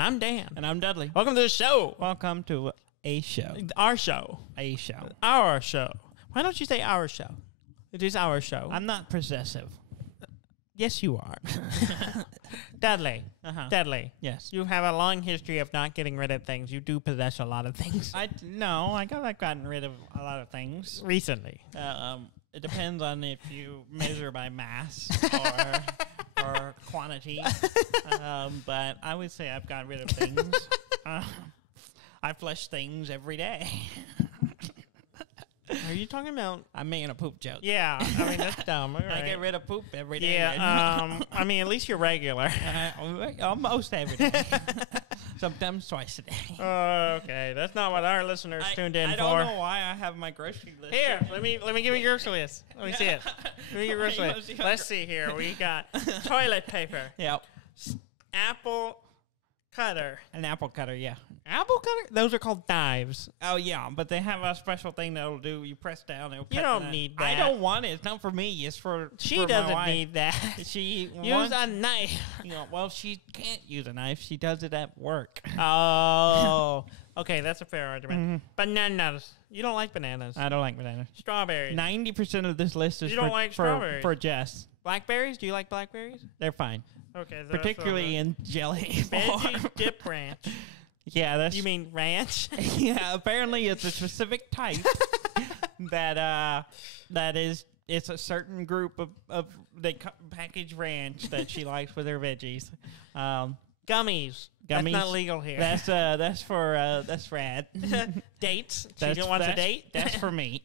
And I'm Dan. And I'm Dudley. Welcome to the show. Welcome to a show. Our show. A show. Our show. Why don't you say our show? It is our show. I'm not possessive. Yes, you are. Dudley. Dudley. Yes. You have a long history of not getting rid of things. You do possess a lot of things. I've gotten rid of a lot of things. Recently. It depends on if you measure by mass or quantity. But I would say I've gotten rid of things. I flush things every day. Are you talking about? I'm making a poop joke. Yeah, I mean, that's dumb. All right. I get rid of poop every day. Yeah, I mean, at least you're regular. Almost every day. Sometimes twice a day. Okay, that's not what our listeners tuned in for. I don't know why I have my grocery list. Here, let me give you your grocery list. Let me see it. Let me get your grocery list. Let's see here. We got toilet paper. Yep. Apple cutter. An apple cutter, yeah. Apple cutter? Those are called knives. Oh, yeah, but they have a special thing that'll do. You press down, it'll cut. You don't need that. I don't want it. It's not for me. It's for She for doesn't my wife. need that. She Use a knife. You know, well, she can't use a knife. She does it at work. Oh. Okay, that's a fair argument. Bananas. You don't like bananas. I don't like bananas. Strawberries. 90% of this list is You don't like strawberries. for Jess. Blackberries? Do you like blackberries? They're fine. Okay. Particularly in jelly. Veggie dip ranch. Yeah, that's... You mean ranch? Yeah, apparently it's a specific type that is... It's a certain group of packaged ranch that she likes with her veggies. Gummies. That's not legal here. That's rad. Dates. She wants a date. That's for me.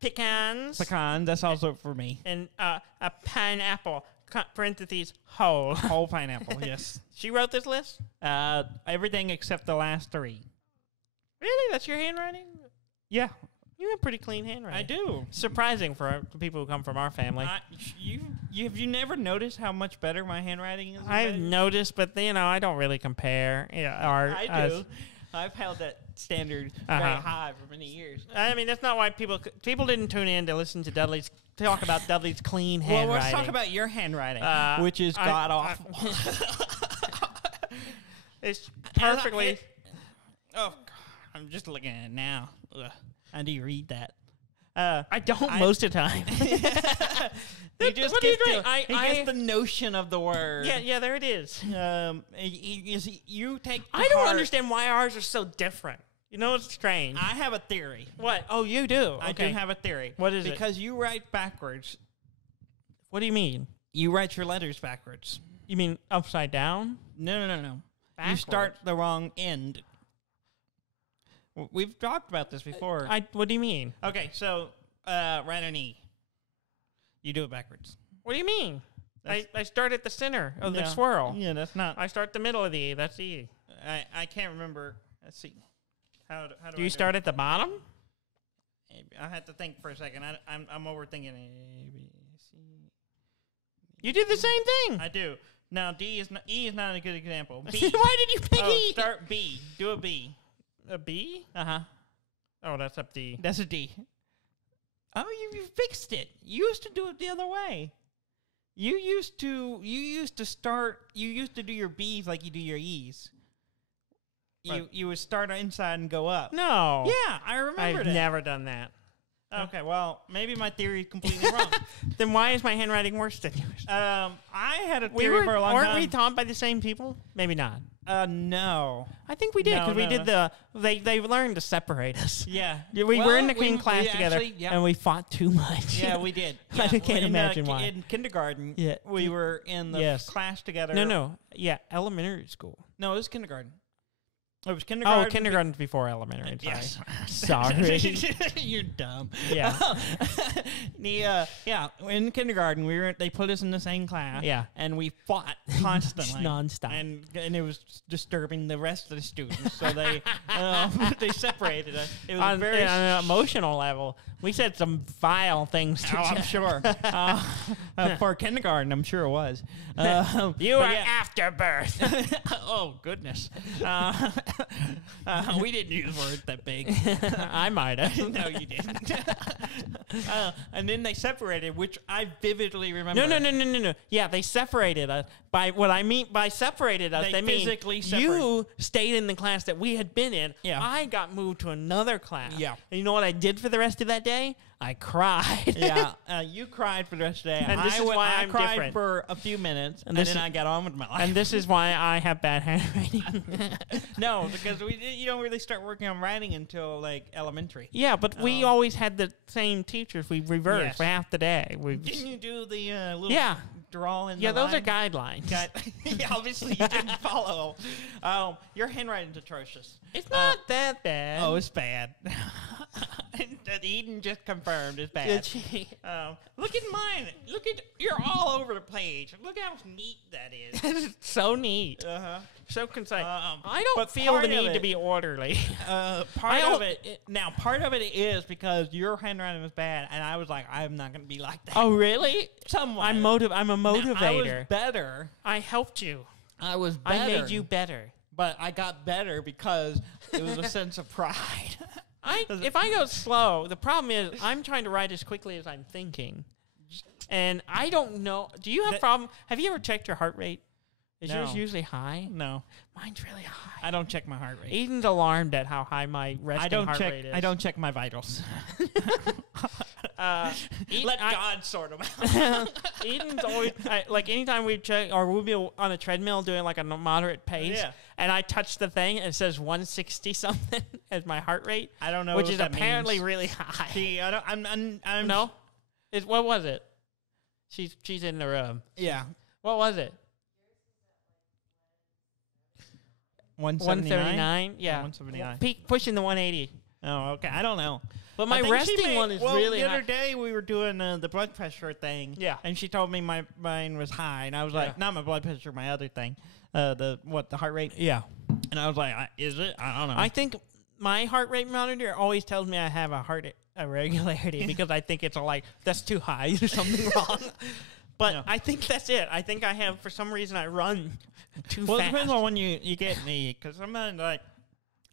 Pecans. Pecans. That's also for me. And a pineapple. Parentheses whole. Whole pineapple. Yes. She wrote this list. Everything except the last three. Really? That's your handwriting? Yeah. You have pretty clean handwriting. I do. Surprising for people who come from our family. Have you never noticed how much better my handwriting is? I've noticed, but I don't really compare. I do. I've held that standard very high for many years. I mean, that's not why people didn't tune in to listen to Dudley's talk about Dudley's clean handwriting. Well, let's talk about your handwriting, which is god awful. It's perfectly. Oh, God, I'm just looking at it now. Ugh. How do you read that? I don't most of the time. You just what get are you doing? He gets the notion of the word. Yeah, there it is. You take. I don't understand why ours are so different. You know, it's strange. I have a theory. What? Oh, you do? I do have a theory. What is it? Because you write backwards. What do you mean? You write your letters backwards. You mean upside down? No. Backwards. You start the wrong end. We've talked about this before. What do you mean? Okay, so write an E. You do it backwards. What do you mean? I start at the center of the swirl. Yeah, that's not. I start the middle of the E. That's the E. I can't remember. Let's see. How do you start at the bottom? I have to think for a second. I'm overthinking it. A, B, C. You did the same thing. I do. Now E is not a good example. B. Why did you pick E? Start B. Do a B. A B? Uh-huh. Oh, that's up D. That's a D. Oh, you fixed it. You used to do it the other way. You used to do your B's like you do your E's. You would start inside and go up. No. Yeah, I remember I've never done that. Okay, well, maybe my theory is completely wrong. Then why is my handwriting worse than yours? I had a theory for a long time. Weren't we taught by the same people? Maybe not. No. I think we did, because we did they learned to separate us. Yeah. We were in the clean class together, and we fought too much. Yeah, we did. I can't imagine why. In kindergarten, we were in the class together. No. Yeah, elementary school. No, it was kindergarten. It was kindergarten. Oh, kindergarten's before elementary. Yes. Sorry. You're dumb. Yeah. In kindergarten, they put us in the same class. Yeah. And we fought constantly. Nonstop. And it was disturbing the rest of the students. So they separated us. It was on an emotional level. We said some vile things to I'm sure. For kindergarten, I'm sure it was. You are afterbirth. Oh, goodness. We didn't use words that big. I might have. No, you didn't. And then they separated, which I vividly remember. No. Yeah, they separated us. By what I mean by separated us, they mean physically you stayed in the class that we had been in. Yeah. I got moved to another class. Yeah. And you know what I did for the rest of that day? I cried. Yeah, you cried for the rest of the day. And this is why I I'm cried different. for a few minutes, and this then is- I got on with my life. And this is why I have bad handwriting. No, because you don't really start working on writing until like elementary. Yeah, but we always had the same teachers. We reversed Yes. for half the day. Didn't you do the little Yeah. draw in Yeah, the those are line? guidelines. Yeah, obviously you didn't follow. Your handwriting's atrocious. It's not that bad. Oh, it's bad. That Eden just confirmed it's bad. Look at mine. Look at you're all over the page. Look how neat that is. It's so neat. So concise. I don't feel the need to be orderly. Part of it is because your handwriting was bad, and I was like, I'm not going to be like that. Oh, really? Somewhat. I'm a motivator. I was better. I helped you. I was better. I made you better. But I got better because it was a sense of pride. If I go slow, the problem is I'm trying to write as quickly as I'm thinking. And I don't know. Do you have a problem? Have you ever checked your heart rate? Is yours usually high? No. Mine's really high. I don't check my heart rate. Eden's alarmed at how high my resting heart rate is. I don't check my vitals. Let God sort them out. Eden's always like anytime we check or we'll be on a treadmill doing like a moderate pace, and I touch the thing and it says 160 something as my heart rate. I don't know, which what is that apparently means. really high. See, I don't. I'm no. What was it? She's in the room. Yeah. What was it? 179. Yeah. 179. Peak pushing the 180. Oh, okay. I don't know. But my resting one is really the high. other day we were doing the blood pressure thing. Yeah. And she told me mine was high, and I was Yeah. like, not my blood pressure, my other thing, the heart rate. Yeah. And I was like, is it? I don't know. I think my heart rate monitor always tells me I have a heart irregularity because I think it's like that's too high. There's something wrong. But Yeah. I think that's it. I think I have, for some reason, I run too Well, fast. it depends on when you get me, because sometimes like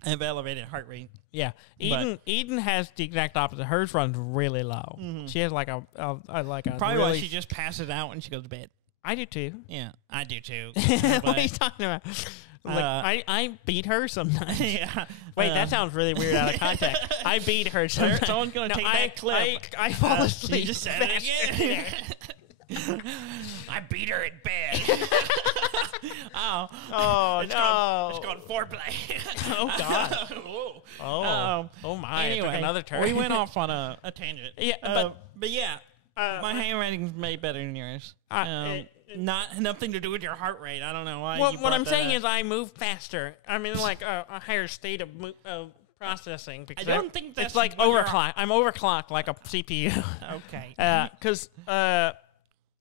I have elevated heart rate. Yeah, Eden has the exact opposite. Hers runs really low. She has like a Probably really why she just passes out when she goes to bed. I do too. Yeah, I do too. What are you talking about? Like, I beat her sometimes. Yeah. Wait, that sounds really weird out of context. I beat her sometimes. Someone's gonna take that clip. I fall asleep. You just said it again. I beat her in bed. Oh no! It's called foreplay. Oh God! Oh, oh my! Anyway, it took another turn. we went off on a tangent. Yeah, but yeah, my handwriting's made better than yours. Nothing to do with your heart rate. I don't know why. Well, what I'm saying is I move faster. I'm in like a higher state of processing. Because I don't think that's it's like what you're- overclock. I'm overclocked like a CPU. Okay. Because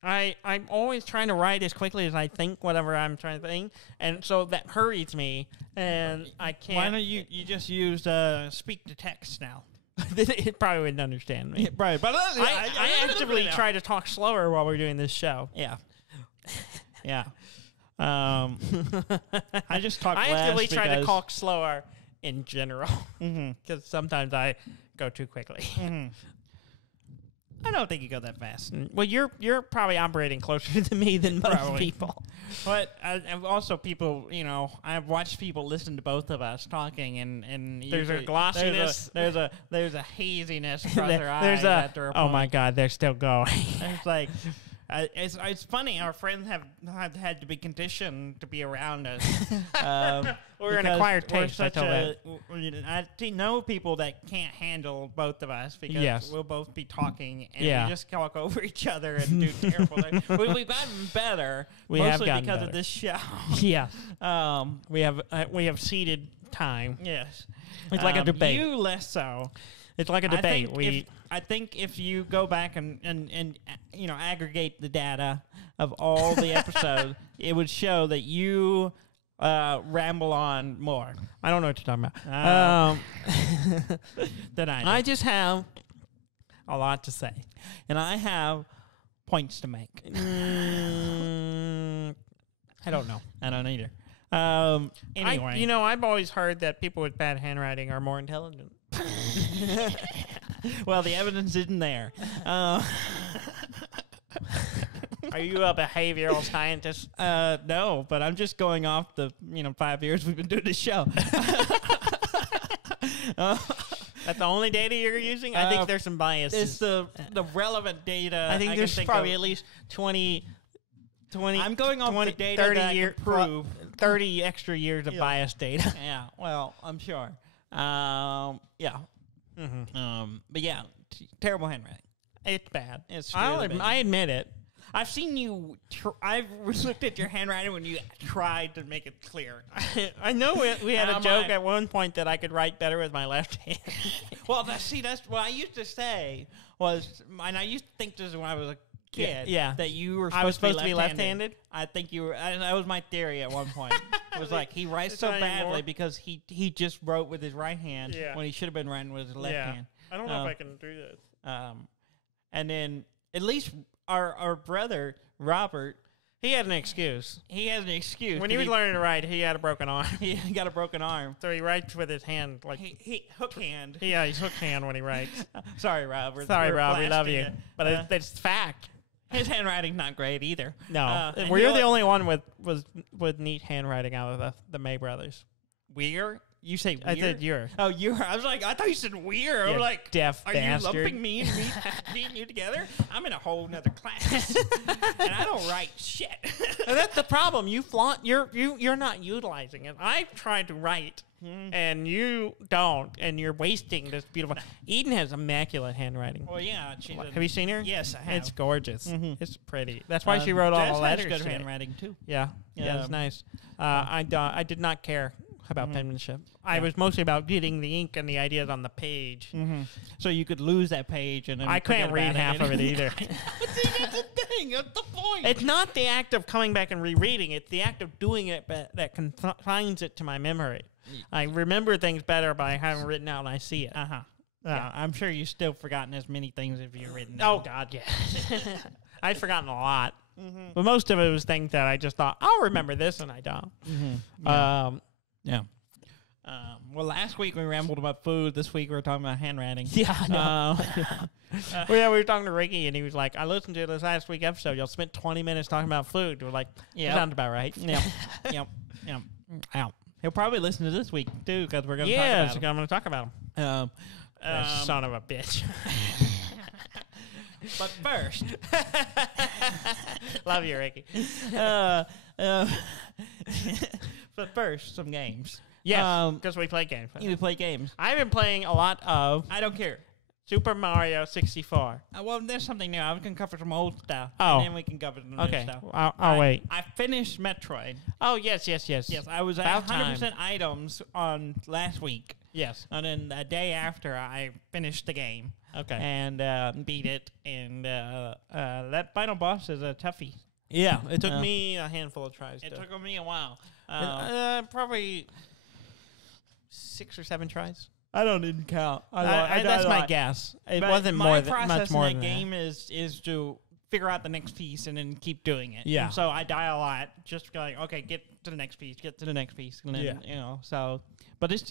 I'm always trying to write as quickly as I think whatever I'm trying to think, and so that hurries me, and I can't. Why don't you just use speak to text now? It probably wouldn't understand me. Right, but I actively try to talk slower while we're doing this show. Yeah. Yeah. I just talk I less actively try to because- talk slower in general because sometimes I go too quickly. I don't think you go that fast. Well, you're probably operating closer to me than most Probably. people. But I've also people, I've watched people listen to both of us talking, and There's a usually glossiness. There's a haziness across their eyes. After a oh my point. God, they're still going. It's like. It's funny. Our friends have had to be conditioned to be around us. We're an because acquired we're taste. I such told that. I know people that can't handle both of us because Yes. we'll both be talking and Yeah. we just talk over each other and do terrible things. We've gotten better, We have mostly gotten because better. of this show. Yeah, we have seated time. Yes, It's like a debate. You less so. It's like a debate. I think if you go back and aggregate the data of all the episodes, it would show that you ramble on more. I don't know what you're talking about. Than I do. I just have a lot to say. And I have points to make. I don't know. I don't either. Anyway. I've always heard that people with bad handwriting are more intelligent. Well, the evidence isn't there. Are you a behavioral scientist? No, but I'm just going off the 5 years we've been doing this show. That's the only data you're using? I think there's some biases. It's the relevant data. I think there's probably at least 20. I'm going off 20, the data 30 that year, can prove 30 extra years of biased data. Yeah, well, I'm sure. Yeah. Mm-hmm. But yeah, terrible handwriting. It's bad. It's really bad. I admit it. I've seen you. I've looked at your handwriting when you tried to make it clear. I know we had a joke at one point that I could write better with my left hand. Well, that's what I used to say was, and I used to think this when I was a kid. Yeah. That you were. I was supposed to be left-handed. I think you were. And that was my theory at one point. It was like he writes so not badly anymore. because he just wrote with his right hand when he should have been writing with his left hand. I don't know if I can do this. And then at least our brother Robert, He had an excuse. he has an excuse. When he was learning to write, he had a broken arm. he got a broken arm. So he writes with his hand. Like He hook hand. he's hook hand when he writes. Sorry, Rob. We're Rob. We love blasting you. But it's fact. His handwriting's not great either. No. And We're he the only one with neat handwriting out of the May brothers. Weir? You say Weir? I said you're. Oh, you're. I was like, I thought you said Weir. I You was like, deaf are bastard. you lumping me and me and you together? I'm in a whole nother class, and I don't write shit. And that's the problem. You flaunt. You're not utilizing it. I've tried to write, and you don't, and you're wasting this beautiful. Eden has immaculate handwriting. Well, yeah. Have you seen her? Yes, I have. It's gorgeous. It's pretty. That's why she wrote all the Jess letters. has good today. handwriting too. Yeah, it's nice. I did not care about penmanship. I was mostly about getting the ink and the ideas on the page. So you could lose that page, and then I couldn't read half of it either. See, that's the thing. That's the point. It's not the act of coming back and rereading. It's the act of doing it that confines it to my memory. I remember things better by having it written out and I see it. Yeah, I'm sure you've still forgotten as many things if you've written. Oh, God, yeah. I've forgotten a lot. But most of it was things that I just thought, I'll remember this, and I don't. Yeah. Well, last week we rambled about food. This week we were talking about handwriting. Yeah, I know. We were talking to Ricky, and he was like, I listened to this last week episode. Y'all spent 20 minutes talking about food. We're like, that sounds about right. Yep. He'll probably listen to this week, too, because we're going to talk Yeah, about him. I'm going to talk about him. Son of a bitch. But first, love you, Ricky. but first, some games. Yes, because we play games. You play games. I've been playing a lot of I don't care. Super Mario 64. Well, there's something new. I can cover some old stuff. Oh. And then we can cover some new Okay, stuff. I'll wait. I finished Metroid. Oh, yes. Yes, I was at About 100% time. items on last week. Yes. And then the day after, I finished the game. Okay. And beat it. And that final boss is a toughie. Yeah, it took me a handful of tries. It took me a while. Probably 6 or 7 tries. I don't even count. That's my guess. It wasn't much more than that. My process in that game is to figure out the next piece and then keep doing it. Yeah. And so I die a lot, just going, okay, get to the next piece, get to the next piece, and then So, but it's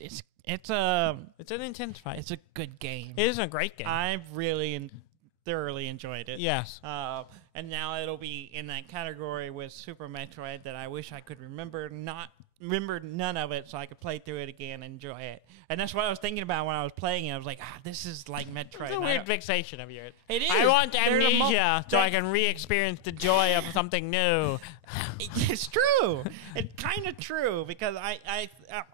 an intense fight. It's a good game. It is a great game. I've really thoroughly enjoyed it. Yes. And now it'll be in that category with Super Metroid that I wish I could remember none of it so I could play through it again and enjoy it. And that's what I was thinking about when I was playing it. I was like, this is like Metroid. It's a weird fixation of yours. It is. I want amnesia so I can re-experience the joy of something new. It's true. It's kind of true because I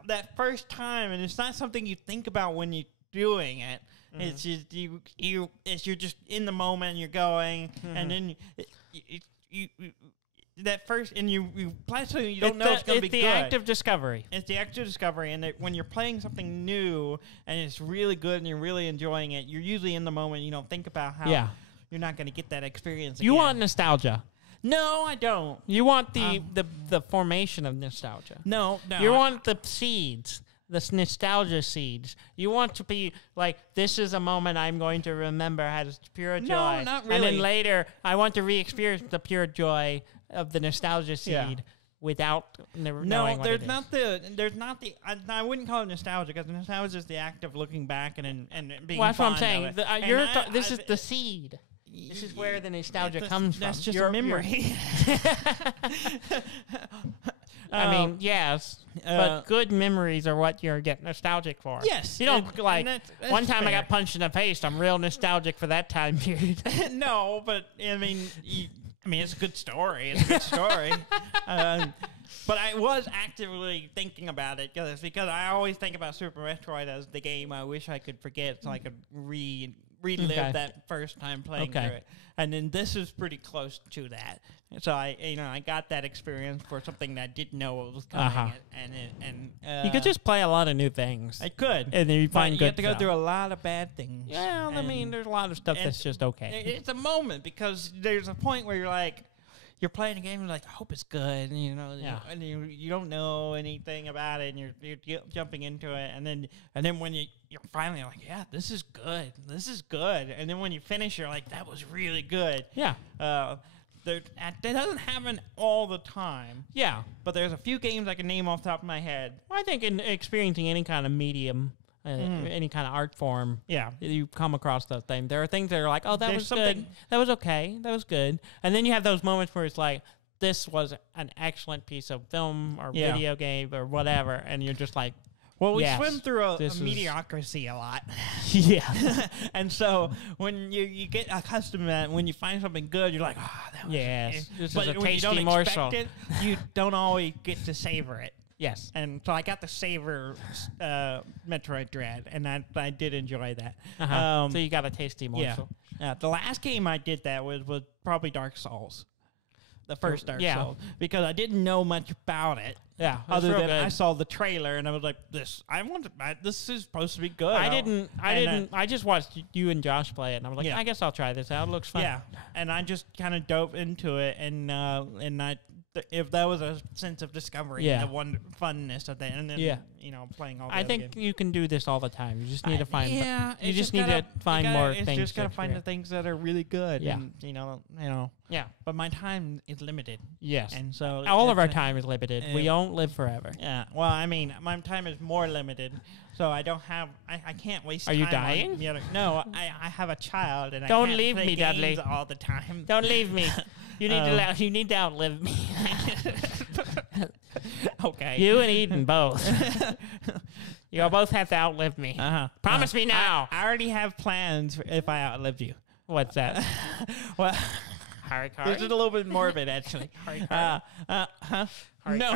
that first time, and it's not something you think about when you're doing it. Mm-hmm. It's just you're just in the moment. You're going, and then you that first, and you plateau. You don't know it's going to be good. It's the act of discovery. It's the act of discovery, and when you're playing something new and it's really good and you're really enjoying it, you're usually in the moment. You don't think about how you're not going to get that experience. You again. want nostalgia. No, I don't. You want the formation of nostalgia. No. You want the seeds. The nostalgia seeds. You want to be like, this is a moment I'm going to remember has pure joy. No, not really. And then later, I want to re-experience the pure joy of the nostalgia seed. without never No, knowing what there's it not is. there's not the. I wouldn't call it nostalgia because nostalgia is the act of looking back and being. Well, that's what I'm fond saying. of it. This is the seed. This is where the nostalgia comes from. That's just a memory. I mean, yes, but good memories are what you're getting nostalgic for. Yes, you don't like. that's One time I fair. got punched in the face. I'm real nostalgic for that time period. No, but I mean, it's a good story. It's a good story. But I was actively thinking about it because I always think about Super Metroid as the game I wish I could forget so I could relive that first time playing through it. And then this is pretty close to that. So I got that experience for something that I didn't know what was coming. You could just play a lot of new things. I could, and then you find good you have to go stuff. through a lot of bad things. Yeah, I mean, there's a lot of stuff that's just okay. It's a moment because there's a point where you're like, you're playing a game and you're like, I hope it's good, and you don't know anything about it, and you're jumping into it, and then when you're finally like, yeah, this is good, and then when you finish, you're like, that was really good. Yeah. That doesn't happen all the time. Yeah. But there's a few games I can name off the top of my head. Well, I think in experiencing any kind of medium, any kind of art form, you come across those things. There are things that are like, oh, that was good. That was okay. That was good. And then you have those moments where it's like, this was an excellent piece of film or video game or whatever. And you're just like, well, we swim through a mediocrity a lot. Yeah. And so when you get accustomed to that, when you find something good, you're like, oh, that was this but is a when tasty you don't morsel. expect it, you don't always get to savor it. Yes. And so I got to savor Metroid Dread, and I did enjoy that. So you got a tasty morsel. Yeah. The last game I did that was probably Dark Souls. The first Dark Souls. Because I didn't know much about it. Yeah. Other than I saw the trailer and I was like, this is supposed to be good. I just watched you and Josh play it and I was like, I guess I'll try this out. It looks fun. Yeah. And I just kind of dove into it and if that was a sense of discovery, the funness of that, and then playing all. I think you can do this all the time. You just need to find. You just need to find more things. You just gotta find the things that are really good. Yeah. And, Yeah. But my time is limited. Yes. And so all of our time is limited. We don't live forever. Yeah. Well, I mean, my time is more limited, so I don't have. I can't waste. Are time you dying? No, I have a child, and don't I can't leave play me, games Dudley. all the time. Don't leave me. You need to outlive me. Okay. You and Eden both. You'll both have to outlive me. Promise me now. I already have plans if I outlived you. What's that? Well, Harikari? this is a little bit morbid, actually. Harikari? No.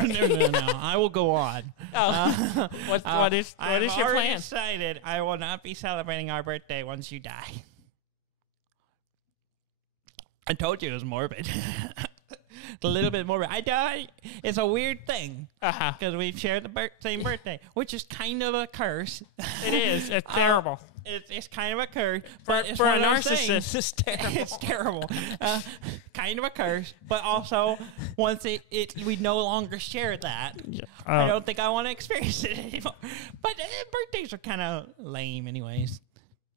I will go on. What is your plan? Decided I will not be celebrating our birthday once you die. I told you it was morbid. It's a little bit morbid. I die. It's a weird thing because we've shared the same birthday, which is kind of a curse. It is. It's terrible. It's kind of a curse. For a narcissist, it's terrible. It's terrible. Kind of a curse, but also once we no longer share that, I don't think I want to experience it anymore. But birthdays are kind of lame, anyways.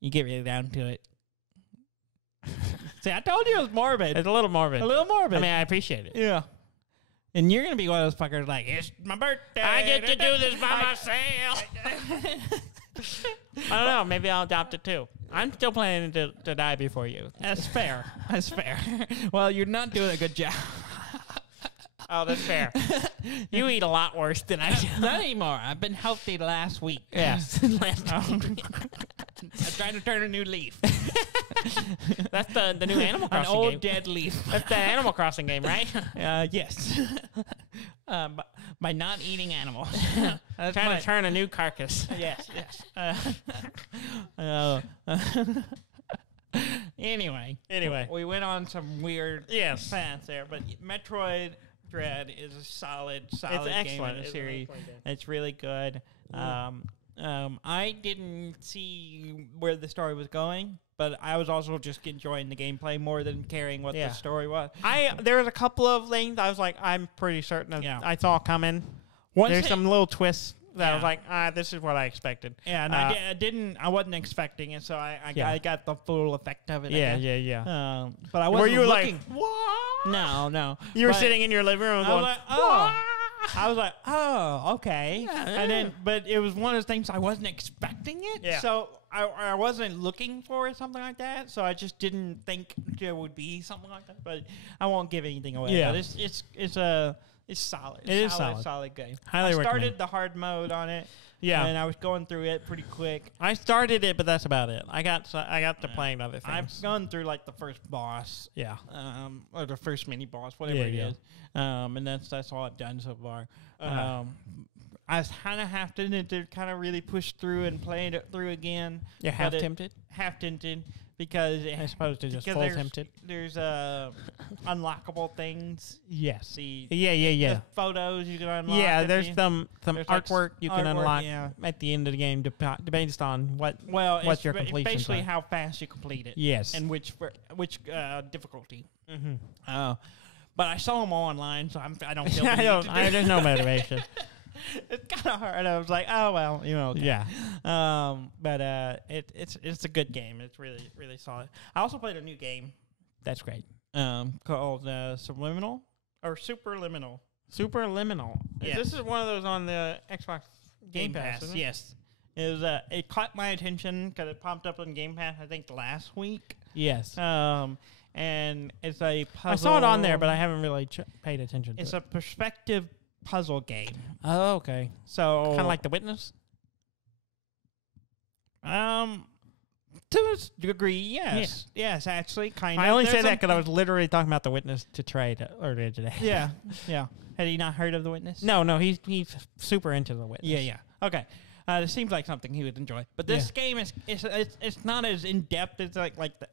You get really down to it. See, I told you it was morbid. It's a little morbid. A little morbid. I mean, I appreciate it. Yeah. And you're going to be one of those fuckers like, it's my birthday. I get to do this by myself. I don't know. Maybe I'll adopt it too. I'm still planning to die before you. That's fair. That's fair. Well, you're not doing a good job. Oh, that's fair. You eat a lot worse than I do. Not anymore. I've been healthy the last week. Yes. I'm trying to turn a new leaf. That's the new Animal Crossing game. An old dead leaf. That's the Animal Crossing game, right? Yes. By not eating animals. Trying to turn a new carcass. Yes. Anyway, we went on some weird paths there, but Metroid Dread is a solid game in the series. It's really good. I didn't see where the story was going, but I was also just enjoying the gameplay more than caring what the story was. There was a couple of things I was like, I'm pretty certain I saw coming. There's some little twists that I was like, this is what I expected. Yeah, and I wasn't expecting it, so I got the full effect of it. Yeah. But I wasn't looking. What? No. You were sitting in your living room going, I was like, oh, okay. Yeah. And then, but it was one of those things I wasn't expecting it. Yeah. So I wasn't looking for something like that. So I just didn't think there would be something like that. But I won't give anything away. Yeah. But it's solid. It is solid. Solid game. Highly I started recommend. the hard mode on it. Yeah. And I was going through it pretty quick. I started it, but that's about it. I got to playing other things. I've gone through like the first boss. Yeah. Or the first mini boss, whatever it is. And that's all I've done so far. I was kind of half tempted to kind of really push through and play it through again. You're half tempted? Half tempted because I suppose to just full tempted. There's unlockable things. Yes. The Yeah. photos you can unlock. Yeah, there's some artwork you can unlock yeah. at the end of the game, based on what's your completion basically time. how fast you complete it. Yes. And which difficulty. Mm-hmm. But I saw them all online, so I don't feel. There's no motivation. It's kind of hard. I was like, oh well, okay. Yeah. But it's a good game. It's really really solid. I also played a new game. That's great. Called Subliminal or Superliminal. Superliminal. Yeah. This is one of those on the Xbox Game Pass. Isn't it? Yes. It caught my attention because it popped up on Game Pass I think last week. Yes. And it's a puzzle. I saw it on there, but I haven't really paid attention to it. It's a perspective puzzle game. Oh, okay. So kind of like The Witness? To a degree, yes. Yeah. Yes, actually, kind of. I only say that because I was literally talking about The Witness to Trey earlier today. Yeah. Had he not heard of The Witness? No, he's super into The Witness. Yeah. Okay. It seems like something he would enjoy. But this game is it's not as in depth as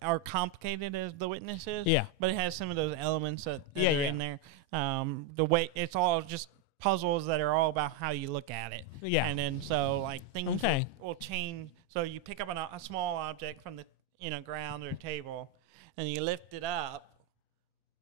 or complicated as The Witness is. Yeah. But it has some of those elements that are in there. The way it's all just puzzles that are all about how you look at it. Yeah. And then so things will change. So you pick up a small object from the ground or table, and you lift it up.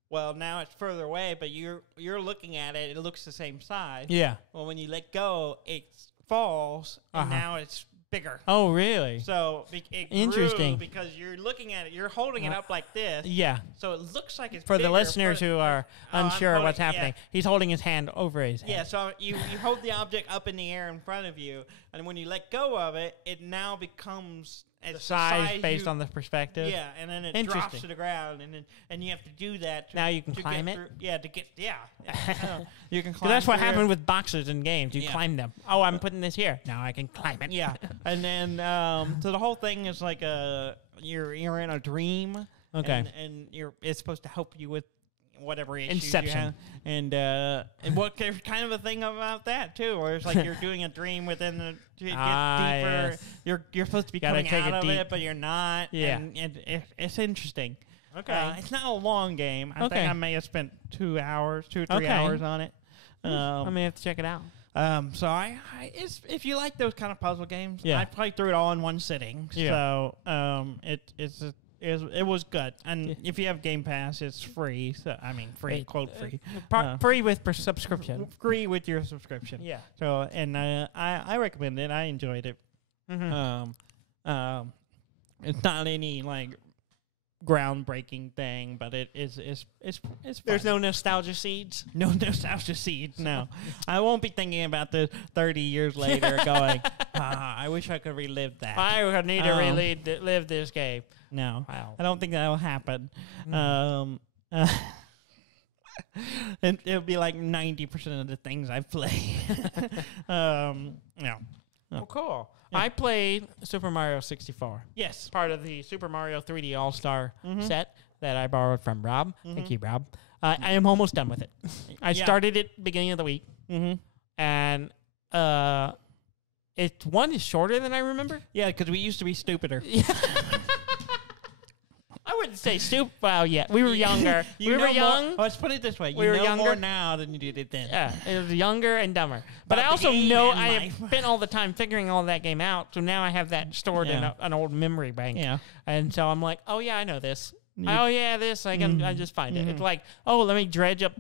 Well, now it's further away, but you're looking at it. It looks the same size. Yeah. Well, when you let go, it falls, and now it's bigger. Oh, really? So it interesting grew because you're looking at it. You're holding it up like this. Yeah. So it looks like it's for bigger. The listeners who are unsure what's happening. Yeah. He's holding his hand over his head. Yeah. So you hold the object up in the air in front of you, and when you let go of it, it now becomes the size based on the perspective. Yeah, and then it drops to the ground, and you have to do that. Now you can climb it. You can climb. That's what happened with boxes in games. You climb them. Oh, I'm putting this here. Now I can climb it. Yeah, and then so the whole thing is like you're in a dream. Okay, and it's supposed to help you with whatever issues Inception. you have. And what there's kind of a thing about that too, where it's like you're doing a dream within to get deeper. Yes. You're supposed to be coming out of it, but you're not. Yeah, and it's interesting. Okay, it's not a long game. I think I may have spent 2 hours, 2 or 3 hours on it. I may have to check it out. So if you like those kind of puzzle games, I played through it all in one sitting. Yeah. So it was good, and if you have Game Pass, it's free. So free, quote free, free with subscription. Free with your subscription. Yeah. So I recommend it. I enjoyed it. Mm-hmm. It's not any groundbreaking thing, but it's fun. There's no nostalgia seeds. No nostalgia seeds. No, I won't be thinking about this 30 years later, going, I wish I could relive that. I need to relive this game. No, wow. I don't think that will happen. It'll be like 90% of the things I play. No. Well, cool. Yeah. I played Super Mario 64. Yes. Part of the Super Mario 3D All-Star set that I borrowed from Rob. Thank you, Rob. I am almost done with it. I started it beginning of the week. And one is shorter than I remember. Yeah, because we used to be stupider. I wouldn't say stupid. Well, yeah, we were younger. We were young. Let's put it this way: we were know younger more now than you did then. Yeah, it was younger and dumber. But I also know I have spent all the time figuring all that game out, so now I have that stored in an old memory bank. Yeah, and so I'm like, oh yeah, I know this. This I can. I just find it. It's like, let me dredge up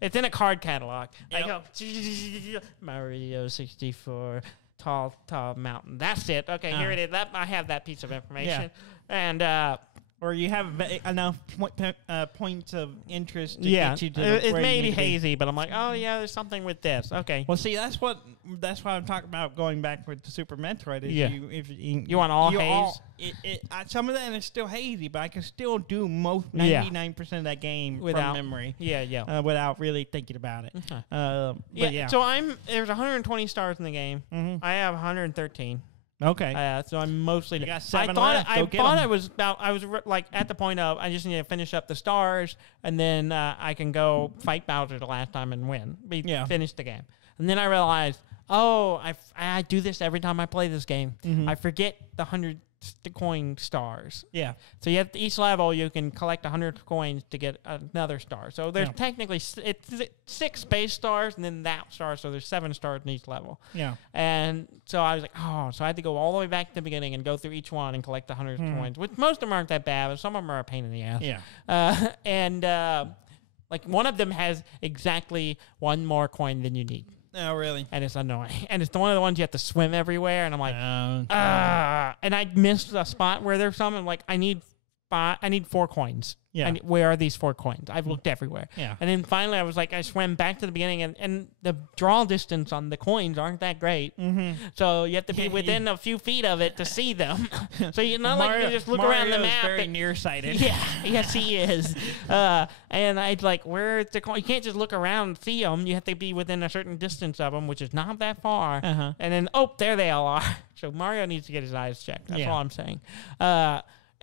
it's in a card catalog. Yep. I go Mario 64. Tall mountain. That's it. Okay, here it is. I have that piece of information. Yeah. And Or you have enough points of interest to yeah. get you to It may be hazy, but I'm like, oh yeah, there's something with this. Okay. Well, see, that's why I'm talking about going back with the Super Metroid. Is you want all haze? Some of that is still hazy, but I can still do 99% of that game from memory. Yeah. Without really thinking about it. Okay. So there's 120 stars in the game. Mm-hmm. I have 113. Okay. So I'm mostly. You got 7 left. I thought I was about. I was like at the point of I just need to finish up the stars, and then I can go fight Bowser the last time and win. Finish the game, and then I realized, I do this every time I play this game. Mm-hmm. I forget the 100 coin stars. Yeah. So you have each level you can collect 100 coins to get another star. So there's technically it's 6 base stars and then that star. So there's 7 stars in each level. Yeah. And so I was like, so I had to go all the way back to the beginning and go through each one and collect 100 coins. Which most of them aren't that bad, but some of them are a pain in the ass. Yeah. Like one of them has exactly 1 more coin than you need. Oh, really? And it's annoying. And it's one of the ones you have to swim everywhere. And I'm like, and I missed a spot where there's some. I'm like, I need 4 coins. Yeah. Where are these 4 coins? I've looked everywhere. Yeah. And then finally I was like, I swam back to the beginning and the draw distance on the coins aren't that great. Mm-hmm. So you have to be within a few feet of it to see them. So you're not like you just look around the map. Very nearsighted. Yeah. Yes, he is. And I'd like, where's the coin? You can't just look around and see them. You have to be within a certain distance of them, which is not that far. Uh-huh. And then, there they all are. So Mario needs to get his eyes checked. That's all I'm saying.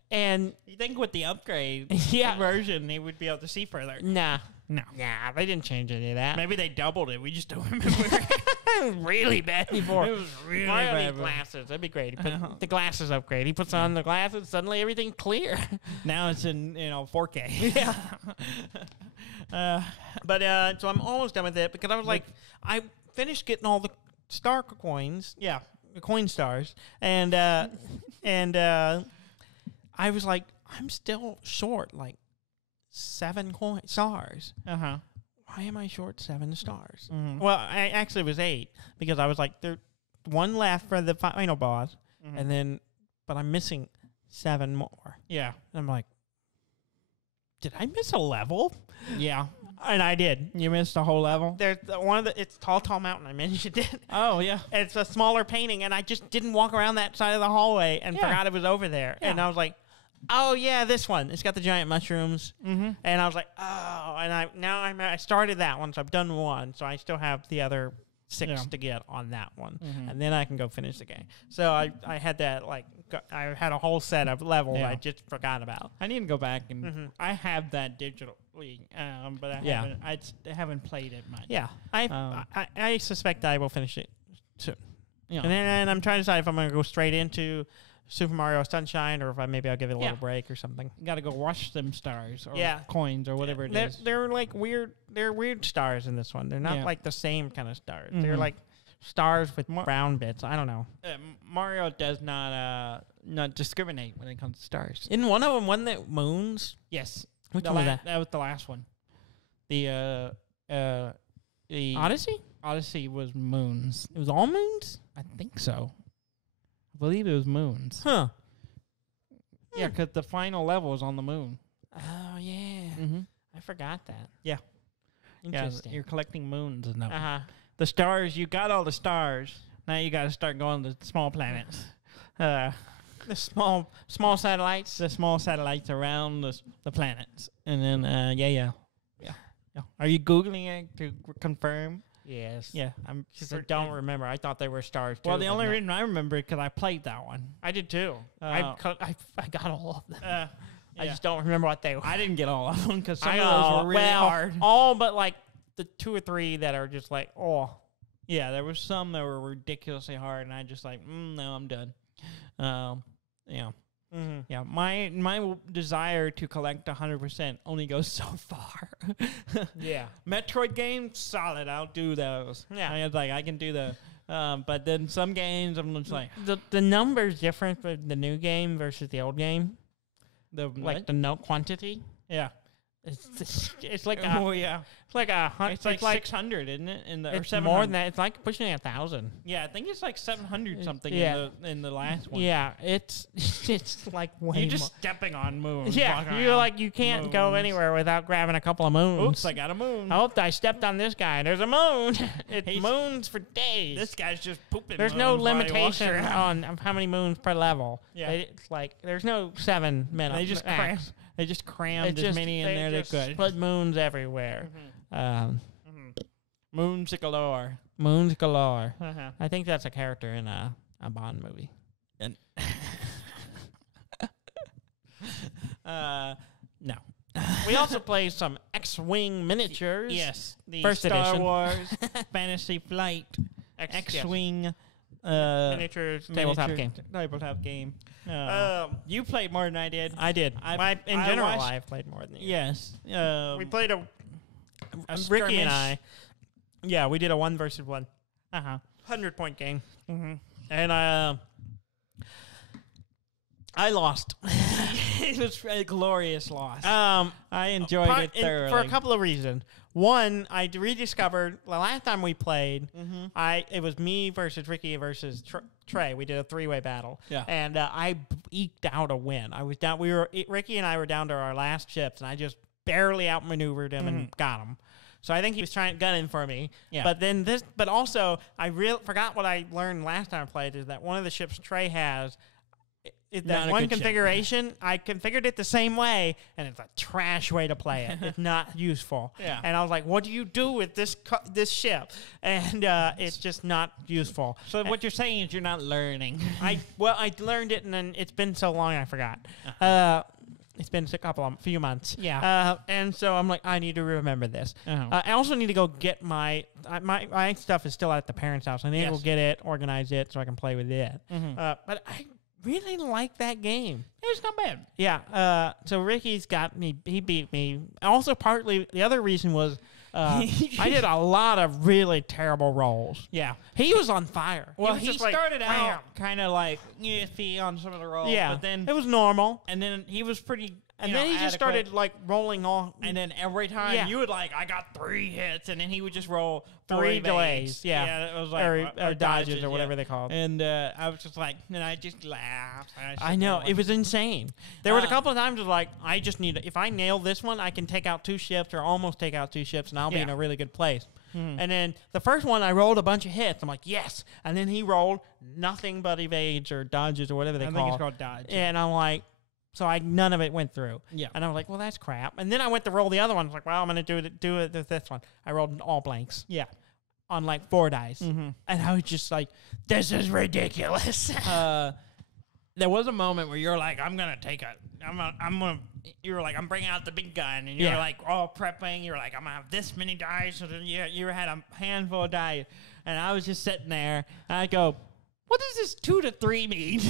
And you think with the upgrade version, they would be able to see further? Nah, No. they didn't change any of that. Maybe they doubled it. We just don't remember. It was really bad before. It was really Mario bad. needs glasses. That'd be great. He put the glasses upgrade. He puts on the glasses. Suddenly everything clear. Now it's in 4K. Yeah. But so I'm almost done with it because I was like, I finished getting all the star coins. Yeah, the coin stars, and I was like, I'm still short like 7 stars. Uh-huh. Why am I short 7 stars? Mm-hmm. Well, I actually was 8 because I was like, there's 1 left for the final boss, but I'm missing 7 more. Yeah. And I'm like, did I miss a level? Yeah. And I did. You missed a whole level? There's it's Tall Mountain. I mentioned it. Oh, yeah. It's a smaller painting, and I just didn't walk around that side of the hallway and forgot it was over there. Yeah. And I was like, oh, yeah, this one. It's got the giant mushrooms. Mm-hmm. And I was like, and I started that one, so I've done 1. So I still have the other 6 to get on that one. Mm-hmm. And then I can go finish the game. So I had that, I had a whole set of levels I just forgot about. I need to go back, and I have that digitally, but I haven't played it much. Yeah. I suspect I will finish it soon. Yeah. And then I'm trying to decide if I'm going to go straight into Super Mario Sunshine, or if maybe I'll give it a little break or something. You got to go watch them stars or coins or whatever it is. They're like weird. They're weird stars in this one. They're not like the same kind of stars. Mm-hmm. They're like stars with brown bits. I don't know. Mario does not discriminate when it comes to stars. In one of them, wasn't it moons? Yes. Which one was that? That was the last one. The Odyssey? Odyssey was moons. It was all moons? I think so. I believe it was moons. Huh. Yeah, because the final level is on the moon. Oh, yeah. Mm-hmm. I forgot that. Yeah. Interesting. Yeah, you're collecting moons and Uh-huh. The stars, you got all the stars. Now you got to start going to small planets. The small satellites? The small satellites around the planets. And then, yeah. Are you Googling it to confirm? Yes. Yeah. I don't remember. I thought they were stars, too. Well, the only reason I remember is because I played that one. I did, too. I got all of them. Yeah. I just don't remember what they were. I didn't get all of them because some of those were really hard. All but, the 2 or 3 that are just like, oh. Yeah, there was some that were ridiculously hard, and I just no, I'm done. Yeah. Mm-hmm. Yeah, my desire to collect 100% only goes so far. Yeah. Metroid games, solid. I'll do those. Yeah. I can do the. But then some games, I'm just like the numbers different for the new game versus the old game. The note quantity. Yeah. It's like it's like it's like 600, isn't it? It's more than that. It's like pushing 1,000. Yeah, I think it's like 700 something in the last one. Yeah, it's like way You're just stepping on moons. Yeah, you're like you can't go anywhere without grabbing a couple of moons. Oops, I got a moon. Oh, I stepped on this guy. There's a moon. It's moons for days. This guy's just pooping. There's no limitation on how many moons per level. Yeah, it's like there's no 7 minutes. They just crammed as many in there as they could. Put moons everywhere. Moons galore. Moons galore. I think that's a character in a Bond movie. No. We also play some X-Wing miniatures. Yes. The First Star edition. Wars Fantasy Flight X-Wing miniatures tabletop game. Tabletop game. You played more than I did. I did. In general, I've played more than you. Yes. We played a Ricky and I. Yeah, we did a 1 versus 1. 100-point game. And I lost. It was a glorious loss. I enjoyed it thoroughly. For a couple of reasons. One, I rediscovered the last time we played. It was me versus Ricky versus Trey. We did a 3-way battle. Yeah. And I eked out a win. I was down. Ricky and I were down to our last ships, and I just barely outmaneuvered him and got him. So I think he was gunning for me. Yeah. But also I forgot what I learned last time I played is that one of the ships Trey has. That one configuration, I configured it the same way, and it's a trash way to play it. It's not useful. Yeah. And I was like, what do you do with this ship? And it's just not useful. So what you're saying is you're not learning. I learned it, and then it's been so long I forgot. It's been few months. Yeah. And so I'm like, I need to remember this. I also need to go get my stuff is still at the parents' house. I need to go get it, organize it, so I can play with it. But I really like that game. It's not bad. Yeah. So Ricky's got me. He beat me. Also, partly the other reason was I did a lot of really terrible rolls. Yeah. He was on fire. Well, he started out kind of like iffy on some of the rolls. Yeah. But then it was normal. And then he was pretty. And then he just started like rolling off. And then every time you would I got 3 hits, and then he would just roll 3 delays. Yeah. Yeah, it was like or dodges or whatever they called. And I was just like, and I just laughed. I know it was insane. There was a couple of times like I just need if I nail this one, I can take out 2 ships or almost take out 2 ships, and I'll be in a really good place. And then the first one, I rolled a bunch of hits. I'm like, yes. And then he rolled nothing but evades or dodges or whatever they call it. I think it's called dodge. And I'm like. So none of it went through. Yeah. And I was like, well, that's crap. And then I went to roll the other one. I was like, well, I'm going to do it with this one. I rolled all blanks. Yeah. On like 4 dice. And I was just like, this is ridiculous. There was a moment where you're like, I'm going to you were like, I'm bringing out the big gun. And you're like all prepping. You're like, I'm going to have this many dice. So then you had a handful of dice. And I was just sitting there. And I go, what does this 2 to 3 mean?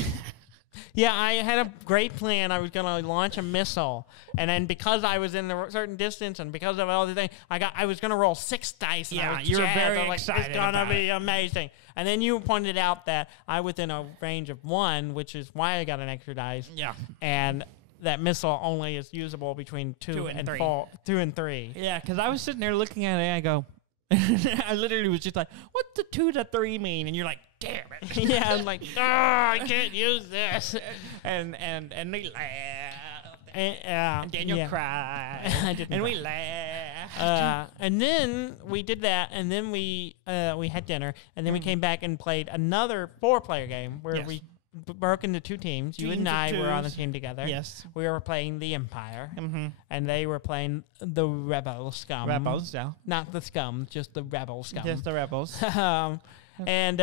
Yeah, I had a great plan. I was going to launch a missile, and then because I was in a certain distance, and because of all the things, I was going to roll 6 dice. Yeah, you were very excited. It's going to be amazing. And then you pointed out that I was in a range of 1, which is why I got an extra dice. Yeah, and that missile only is usable between 2 and 3. 2 and 3. Yeah, because I was sitting there looking at it, and I go. I literally was just like, "What's the 2 to 3 mean?" And you're like, "Damn it!" Yeah, I'm like, "Oh, I can't use this," and they laughed, and Daniel cried, and we laughed, and then we did that, and then we had dinner, and then we came back and played another 4-player game where we broke into 2 teams. You and I were on the team together. Yes. We were playing the Empire, and they were playing the Rebel Scum. Rebels, yeah. Not the Scum, just the Rebel Scum. Just the Rebels. And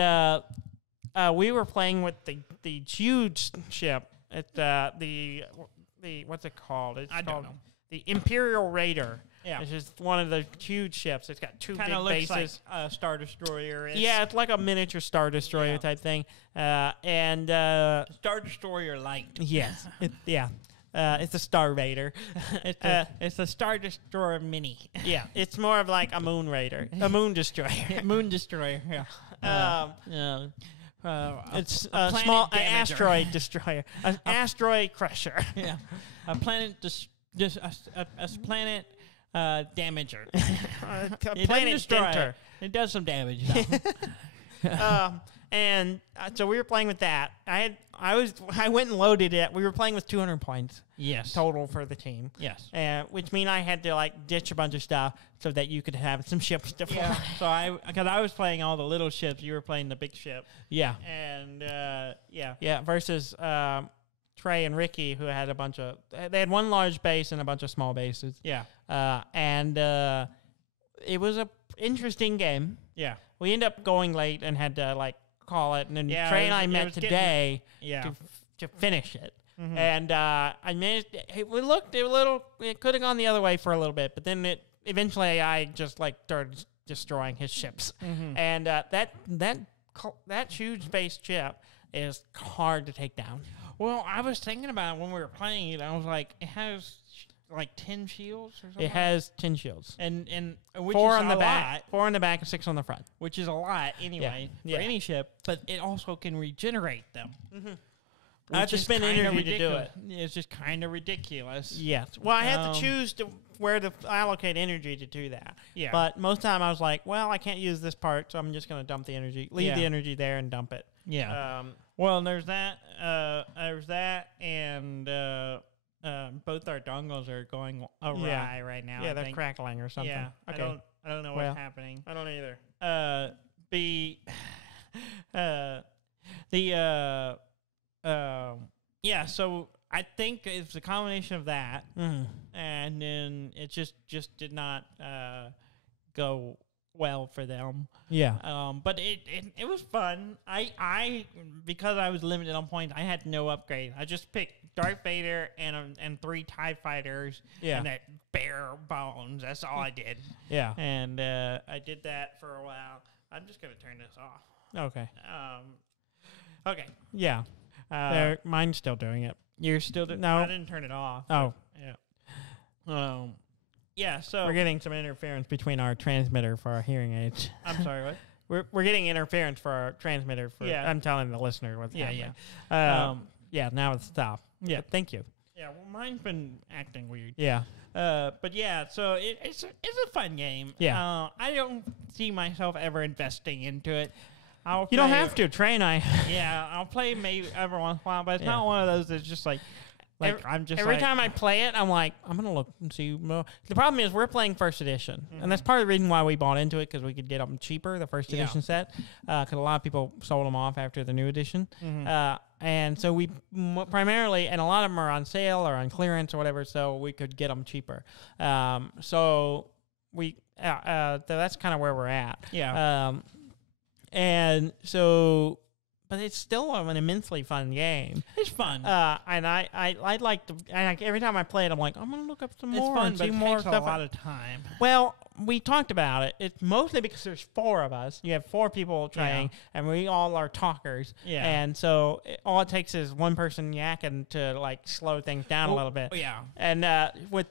we were playing with the huge ship. It's the what's it called? It's don't know. The Imperial Raider. Yeah. It's just one of the huge ships. It's got 2 big bases. Like a Star Destroyer. Yeah, it's like a miniature Star Destroyer type thing. And Star Destroyer light. Yes. It's a Star Raider. It's a Star Destroyer mini. Yeah. It's more of like a Moon Raider. A Moon Destroyer. Moon Destroyer, yeah. It's a small asteroid destroyer. An asteroid crusher. Yeah. A planet just a planet damager. It planet destroyer. It does some damage. And so we were playing with that. I went and loaded it. We were playing with 200 points. Yes. Total for the team. Yes. Which mean I had to like ditch a bunch of stuff so that you could have some ships to fly. Yeah. So because I was playing all the little ships, you were playing the big ship. Yeah. And versus Trey and Ricky, who had they had one large base and a bunch of small bases. Yeah. And it was a interesting game. Yeah. We ended up going late and had to like call it, and then Trey and I met today to finish it. Mm-hmm. And I managed. It looked a little. It could have gone the other way for a little bit, but then eventually I just like started destroying his ships. Mm-hmm. And that huge base ship is hard to take down. Well, I was thinking about it when we were playing it. I was like, it has like 10 shields or something. It has 10 shields, and which 4 is on the back, lot, 4 on the back, and 6 on the front, which is a lot anyway for any ship. But it also can regenerate them. Mm-hmm. I have to spend energy to do it. It's just kind of ridiculous. Yes. Well, I had to choose where to allocate energy to do that. Yeah. But most of the time I was like, well, I can't use this part, so I'm just going to dump the energy, leave the energy there, and dump it. Yeah. Well, and there's that. And both our dongles are going awry right now. Yeah, they're crackling or something. Yeah, okay. I don't know what's happening. I don't either. So I think it's a combination of that, and then it just did not go well for them. Yeah. But it was fun. I because I was limited on points, I had no upgrade. I just picked Darth Vader and 3 TIE fighters and that bare bones. That's all I did. Yeah. And I did that for a while. I'm just gonna turn this off. Okay. Okay. Yeah. Mine's still doing it. You're still doing? No, I didn't turn it off. Oh. Yeah. Yeah, so we're getting some interference between our transmitter for our hearing aids. I'm sorry, what? We're getting interference for our transmitter. I'm telling the listener what's happening. Now it's stopped. Yeah, thank you. Yeah, well, mine's been acting weird. Yeah. But yeah, so it's a fun game. Yeah. I don't see myself ever investing into it. You don't have to. Trey and I. Yeah, I'll play maybe every once in a while, but it's not one of those that's just like I'm just every time I play it, I'm like, I'm gonna look and see more. The problem is we're playing first edition, and that's part of the reason why we bought into it, because we could get them cheaper, the first edition set, because a lot of people sold them off after the new edition, and so we primarily, and a lot of them are on sale or on clearance or whatever, so we could get them cheaper. So that's kind of where we're at. Yeah. And so. But it's still an immensely fun game. It's fun, and I'd like to. And every time I play it, I'm like, I'm gonna look up some more. It's fun, and but see it more takes stuff. a lot of time. Well, we talked about it. It's mostly because there's 4 of us. You have 4 people trying, and we all are talkers. Yeah. And so all it takes is one person yakking to like slow things down a little bit. Yeah. And when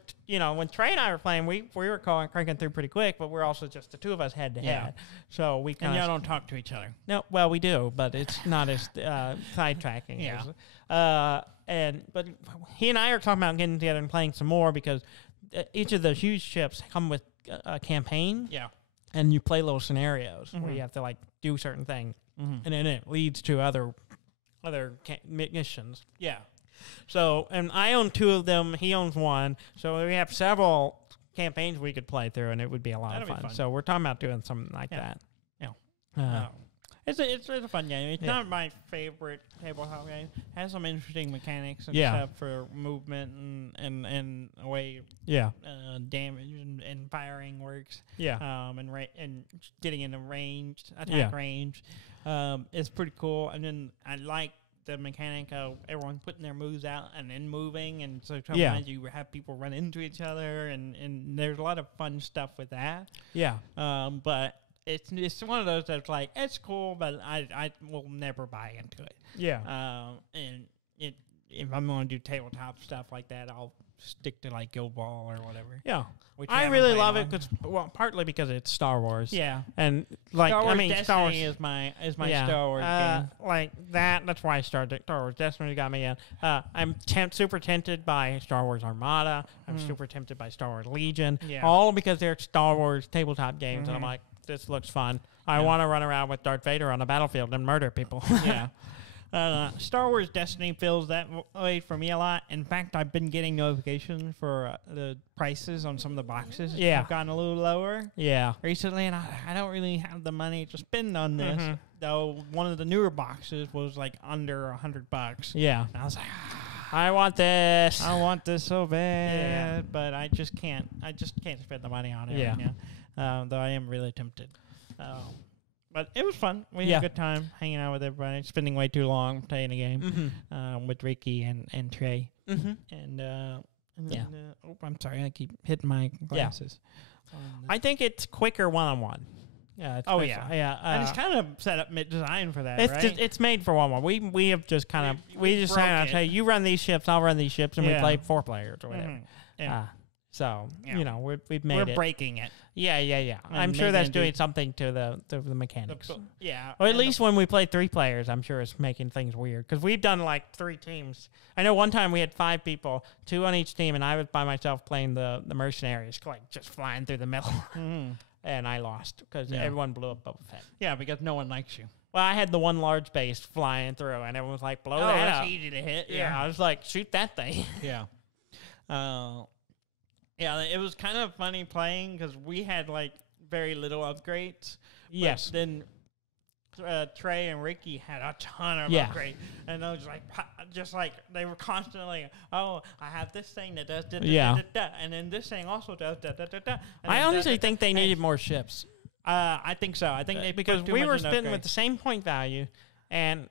Trey and I were playing, we were cranking through pretty quick, but we're also just the 2 of us head to head. So we kind of y'all don't talk to each other. No, well we do, but it's not as sidetracking. Yeah. But he and I are talking about getting together and playing some more, because each of the huge ships come with a campaign. Yeah. And you play little scenarios where you have to like do certain things, and then it leads to other missions. Yeah. So, and I own 2 of them. He owns 1. So we have several campaigns we could play through, and it would be a lot of fun. So we're talking about doing something like that. Yeah. It's a fun game. It's not my favorite tabletop game. It has some interesting mechanics and stuff for movement and the way damage and firing works. Yeah. And getting into attack range. It's pretty cool. And then I like the mechanic of everyone putting their moves out and then moving, and so sometimes you have people run into each other, and there's a lot of fun stuff with that. Yeah. But it's one of those that's like, it's cool, but I will never buy into it. Yeah. And if I'm going to do tabletop stuff like that, I'll stick to like Guild Ball or whatever. Yeah. Which I really love it partly because it's Star Wars. Yeah. And like Star Wars Destiny Star Wars is my Star Wars game. Like that's why I started Star Wars Destiny got me in. I'm super tempted by Star Wars Armada. I'm super tempted by Star Wars Legion. Yeah. All because they're Star Wars tabletop games and I'm like, this looks fun. I want to run around with Darth Vader on a battlefield and murder people. Yeah. Star Wars Destiny feels that way for me a lot. In fact, I've been getting notifications for the prices on some of the boxes. Yeah. Have gone a little lower. Yeah. Recently, and I don't really have the money to spend on this. Though one of the newer boxes was like under $100. Yeah. And I was like, I want this. I want this so bad, but I just can't. I just can't spend the money on it. Yeah. Right now. Though I am really tempted. But it was fun. We had a good time hanging out with everybody, spending way too long playing a game with Ricky and Trey. And then, I'm sorry, I keep hitting my glasses. I think it's quicker one-on-one. Yeah. And it's kind of set up designed for that, it's right? just, it's made for one-on-one. We have just kind of we just say, hey, you run these ships, I'll run these ships, and we play 4 players or whatever. So you know we've made it. We're breaking it. Yeah. And I'm sure that's doing something to the mechanics. Or at least when we play 3 players, I'm sure it's making things weird. Because we've done like 3 teams. I know one time we had 5 people, 2 on each team, and I was by myself playing the mercenaries, like just flying through the middle. And I lost because everyone blew up Boba Fett. Yeah, because no one likes you. Well, I had the one large base flying through, and everyone was like, blow that that's up. easy to hit. Yeah, I was like, shoot that thing. Yeah. Yeah, it was kind of funny playing because we had like very little upgrades. Yes. But then Trey and Ricky had a ton of upgrades, and I was like, they were constantly, oh, I have this thing that does da da da da, and then this thing also does da da da da. I honestly think they needed more ships. I think so. I think they because we were spending with the same point value, and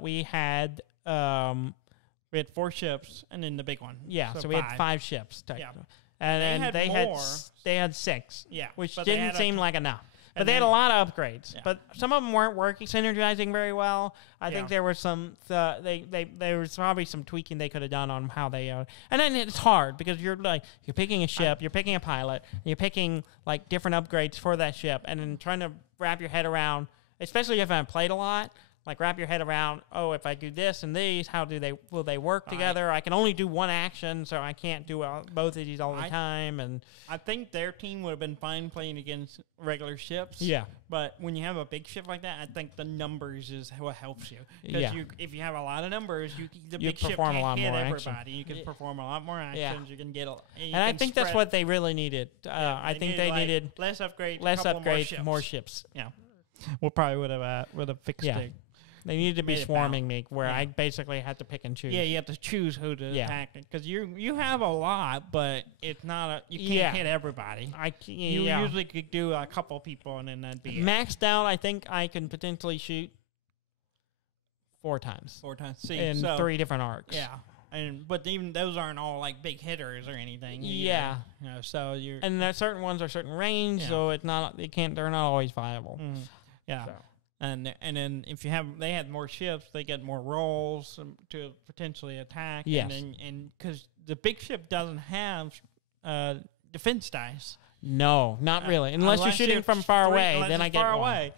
we had 4 ships, and then the big one. Yeah, so we had 5 ships. Yeah. And they had 6. Yeah, which didn't seem like enough. But they had a lot of upgrades. Yeah. But some of them weren't synergizing very well. I think there were some. There was probably some tweaking they could have done on how they. And then it's hard because you're picking a ship, you're picking a pilot, and you're picking like different upgrades for that ship, and then trying to wrap your head around, especially if I haven't played a lot. Like wrap your head around, oh, if I do this and these, how will they work together? I can only do one action, so I can't do both of these all the time. And I think their team would have been fine playing against regular ships. Yeah. But when you have a big ship like that, I think the numbers is what helps you. Because if you have a lot of numbers, the big ship can't hit everybody. You can perform a lot more actions. You can get and I think that's what they really needed. I think they needed less upgrades, more ships. Yeah. We'll probably would have fixed it. They needed to be swarming me, where I basically had to pick and choose. Yeah, you have to choose who to attack because you have a lot, but it's not you can't hit everybody. You usually could do a couple people, and then that'd be maxed out. I think I can potentially shoot 4 times. 4 times. See, in 3 different arcs. Yeah. But even those aren't all like big hitters or anything. Yeah. So and certain ones are certain range, so it's not. They're not always viable. Yeah. So. And then if they had more ships, they get more rolls to potentially attack. Yes. And because the big ship doesn't have defense dice. No, not really. Unless you're shooting from far away, then I get far away.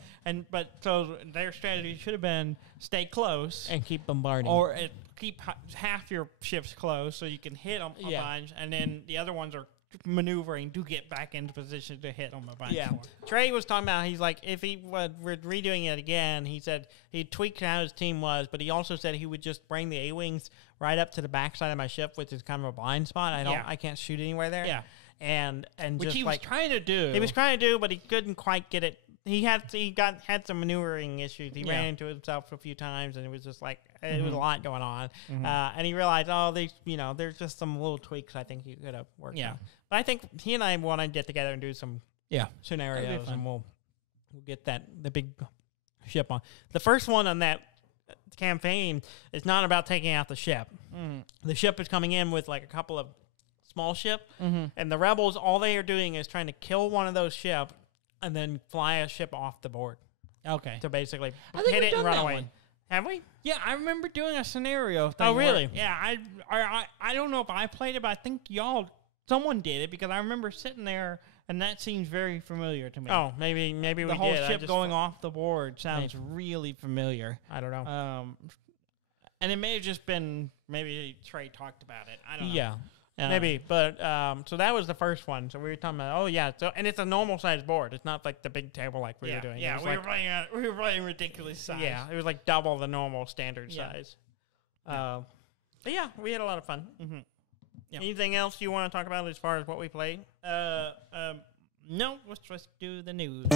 So their strategy should have been stay close and keep bombarding, or keep half your ships close so you can hit them a bunch, and then the other ones are maneuvering to get back into position to hit them a bunch. Yeah. Trey was talking about, he's like, if he were redoing it again, he said he'd tweak how his team was, but he also said he would just bring the A-Wings right up to the backside of my ship, which is kind of a blind spot. I can't shoot anywhere there. Yeah. And which just he was trying to do. He was trying to do, but he couldn't quite get it. He had some maneuvering issues. He ran into himself a few times, and it was just like it was a lot going on. And he realized, there's just some little tweaks I think he could have worked on. But I think he and I want to get together and do some scenarios, and we'll get the big ship on. The first one on that campaign is not about taking out the ship. The ship is coming in with like a couple of small ship, and the rebels, all they are doing is trying to kill one of those ships and then fly a ship off the board. Okay. To basically hit it and run away. Have we? Yeah, I remember doing a scenario thing. Oh, really? I don't know if I played it, but I think someone did it because I remember sitting there, and that seems very familiar to me. Oh, maybe we did. The whole ship going off the board sounds really familiar. I don't know. And it may have just been maybe Trey talked about it. I don't know. Yeah. Maybe, but so that was the first one. So we were talking about, and it's a normal sized board. It's not like the big table like we were doing. Yeah, we were playing ridiculous size. Yeah, it was like double the normal standard size. But yeah, we had a lot of fun. Mm-hmm. Yeah. Anything else you want to talk about as far as what we played? No, let's do the news.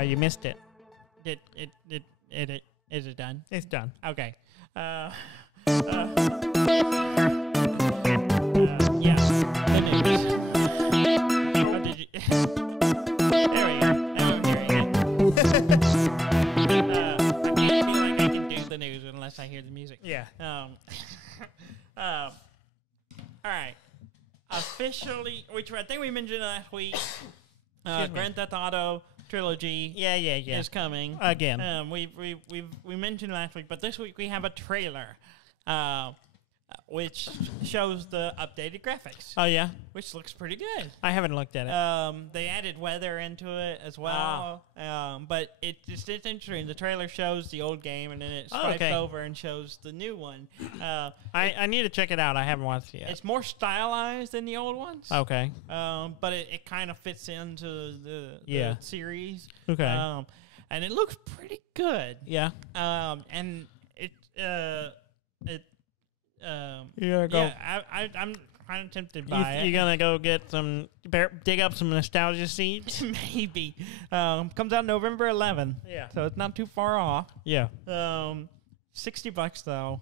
You missed it. Is it done? It's done. Okay. Yeah. The news. What did you? There we go. I'm hearing it. I feel like I can do the news unless I hear the music. Yeah. All right. Officially, which I think we mentioned last week. Grand Theft Auto Trilogy, is coming again. We mentioned last week, but this week we have a trailer, which shows the updated graphics. Oh yeah, which looks pretty good. I haven't looked at it. They added weather into it as well. But it's interesting. The trailer shows the old game, and then it swipes over and shows the new one. I need to check it out. I haven't watched it yet. It's more stylized than the old ones. Okay. But it kind of fits into the series. Okay. And it looks pretty good. Yeah. And it you gotta go. Yeah, I'm kind of tempted by it. You gonna go get dig up some nostalgia seeds? Maybe. Comes out November 11th. Yeah. So it's not too far off. Yeah. $60 though.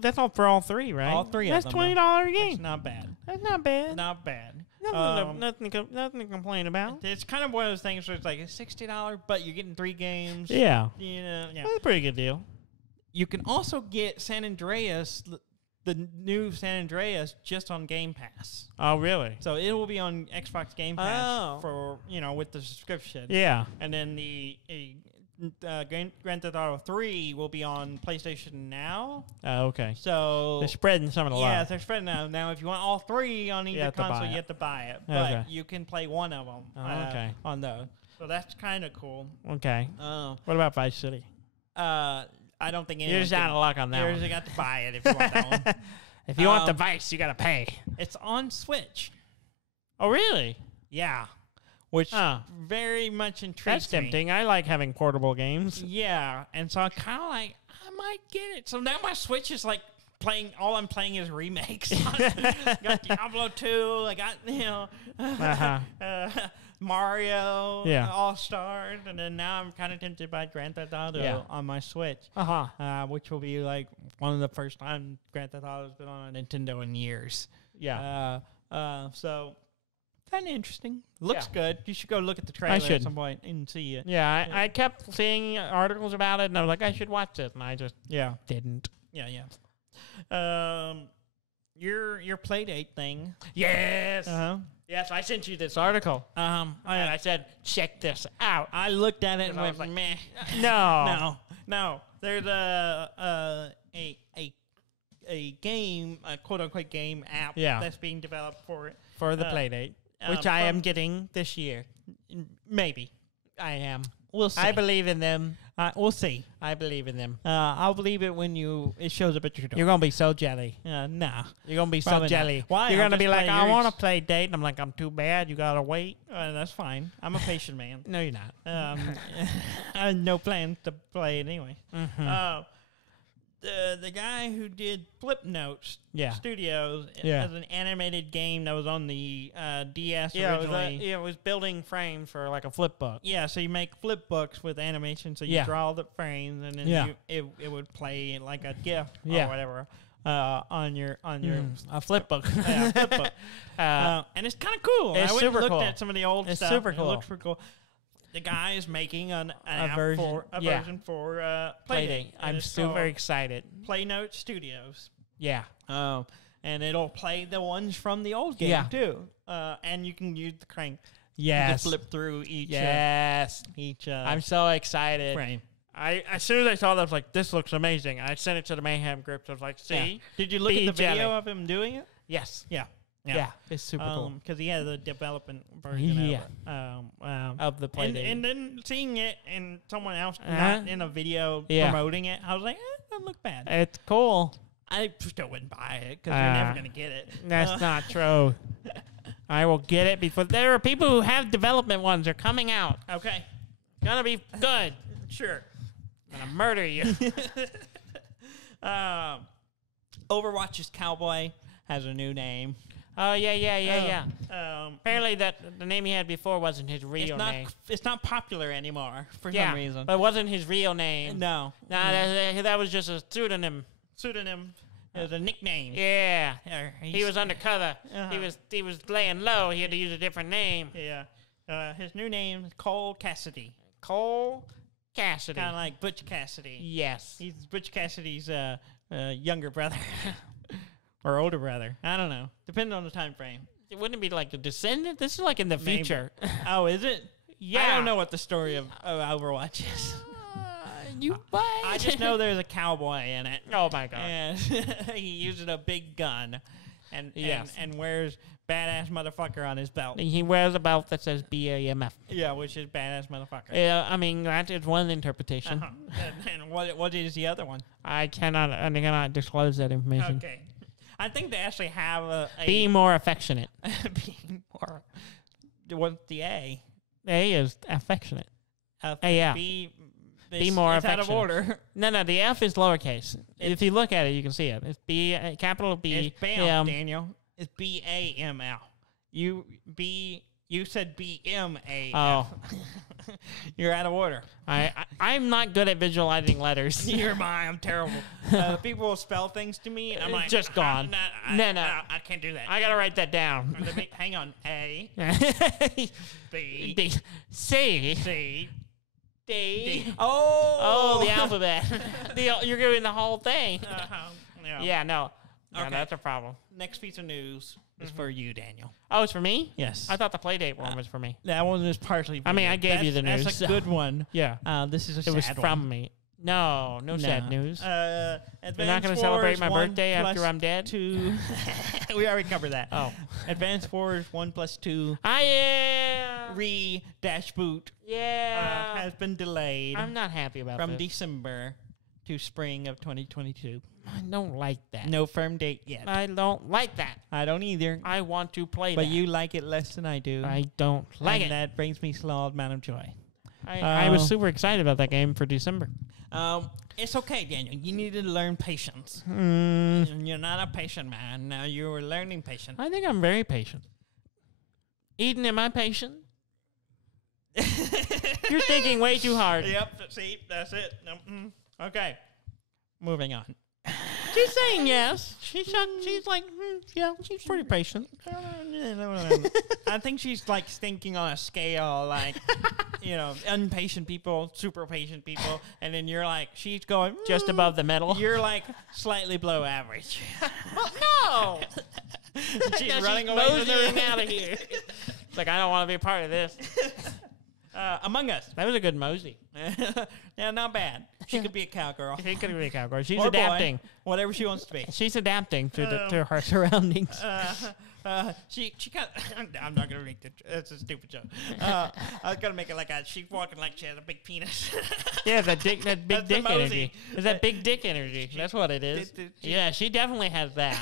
That's all for all three, right? All three. That's of them. $20 a game. That's not bad. That's not bad. Not bad. Nothing to complain about. It's kind of one of those things where it's like it's $60, but you're getting 3 games. Yeah. You know. Yeah. That's a pretty good deal. You can also get San Andreas. The new San Andreas just on Game Pass. Oh, really? So it will be on Xbox Game Pass for with the subscription. Yeah. And then the Grand Theft Auto 3 will be on PlayStation Now. Oh, okay. So they're spreading some of the love. Yeah, they're spreading out. Now, if you want all 3 on either console, you have to buy it. But you can play one of them on those. So that's kind of cool. Okay. What about Vice City? I don't think you're just out of luck on that one. You got to buy it if you want that one. If you want the Vice, you got to pay. It's on Switch. Oh, really? Yeah. Which very much intrigues That's tempting. I like having portable games. Yeah. And so I'm kind of like, I might get it. So now my Switch is like all I'm playing is remakes. Got Diablo 2. I got, Mario All-Stars, and then now I'm kind of tempted by Grand Theft Auto on my Switch, which will be like one of the first time Grand Theft Auto has been on a Nintendo in years. Yeah. So kind of interesting. Looks good. You should go look at the trailer at some point and see it. Yeah, I kept seeing articles about it, and I was like, I should watch this, and I just didn't. Yeah. Your Playdate thing. Yes. Yes, I sent you this article. And I said, check this out. I looked at it and went, like, meh. No. There's a game, a quote-unquote game app that's being developed for it. For the Playdate, which I am getting this year. Maybe. I am. We'll see. I believe in them. We'll see. I believe in them. I'll believe it when it shows up at your door. You're going to be so jelly. Nah. You're going to be so jelly. Why? You're going to be like, I want to play date. And I'm like, I'm too bad. You got to wait. That's fine. I'm a patient man. No, you're not. I had no plans to play it anyway. Mm-hmm. The guy who did Flip Notes Studios has an animated game that was on the DS originally. It was building frames for like a flip book. Yeah, so you make flip books with animation, so you draw the frames, and then it would play like a GIF or whatever on your a flip book. Flip book. And it's kind of cool. It's super cool. I looked at some of the old stuff. It's super cool. It looks pretty cool. The guy is making a version for Playdate. I'm super excited. Playnote Studios. Yeah. and it'll play the ones from the old game too. And you can use the crank. Yes. To flip through each. I'm so excited. Frame. As soon as I saw that, I was like, "This looks amazing." I sent it to the Mayhem group. I was like, "See, did you look at the video of him doing it?" Yes. Yeah. It's super cool because he had the development version of the play date. And then seeing it and someone else not in a video promoting it, I was like, doesn't look bad. It's cool. I still wouldn't buy it because you're never gonna get it. That's not true. I will get it before there are people who have development ones. They're coming out. Okay, gonna be good. Sure, I'm gonna murder you. Overwatch's Cowboy has a new name. Oh, yeah. Apparently the name he had before wasn't his real name. It's not popular anymore for some reason. But it wasn't his real name. No. That was just a pseudonym. It was a nickname. Yeah. He was undercover. He was laying low. He had to use a different name. Yeah. His new name is Cole Cassidy. Cole Cassidy. Kind of like Butch Cassidy. Yes. He's Butch Cassidy's younger brother. Or older brother. I don't know. Depending on the time frame. Wouldn't it be like a descendant? This is like in the future. Oh, is it? Yeah. I don't know what the story of Overwatch is. I just know there's a cowboy in it. Oh, my God. And he uses a big gun and wears badass motherfucker on his belt. He wears a belt that says BAMF. Yeah, which is badass motherfucker. Yeah, I mean, that is one interpretation. And what is the other one? I cannot disclose that information. Okay. I think they actually have a be more affectionate. What's the A? A is affectionate. Be more affectionate. Out of order. No, the F is lowercase. If you look at it, you can see it. It's B, capital B. It's BAM, Daniel. It's BAML. You said BMA. Oh. You're out of order. I'm not good at visualizing letters. I'm terrible. People will spell things to me, and I'm like, just gone. No, I can't do that. I gotta write that down. Hang on. A, B, C, D. Oh, the alphabet. You're doing the whole thing. No, that's a problem. Next piece of news is for you, Daniel. Oh, it's for me? Yes. I thought the Playdate one was for me. That one was partially for I gave you the news. That's a good one. Yeah. This is a sad one. It was from one. me. No sad news. You're not going to celebrate my birthday after I'm dead? 2. We already covered that. Oh. Advance Wars 1+2. Re-boot. Yeah. Has been delayed. I'm not happy about from this. December to spring of 2022. I don't like that. No firm date yet. I don't like that. I don't either. I want to play but you like it less than I do. I don't like it. And that brings me small amount of joy. I was super excited about that game for December. It's okay, Daniel. You need to learn patience. You're not a patient man. Now you're learning patience. I think I'm very patient. Eden, am I patient? You're thinking way too hard. Yep. See, that's it. Okay. Moving on. She's saying yes. She's like, yeah, she's pretty patient. I think she's like thinking on a scale, like, impatient people, super patient people, and then you're like, she's going just above the middle. You're like slightly below average. Well, no. She's running away moseying out of here. It's like, I don't want to be a part of this. Among Us. That was a good mosey. Yeah, not bad. She could be a cowgirl. She could be a cowgirl. She's or adapting. Boy, whatever she wants to be. She's adapting to her surroundings. She got. I'm not gonna make that. That's a stupid joke. I was gonna make it like she's walking like she has a big penis. Yeah, that big dick energy. Is that big dick energy? That's what it is. Yeah, she definitely has that.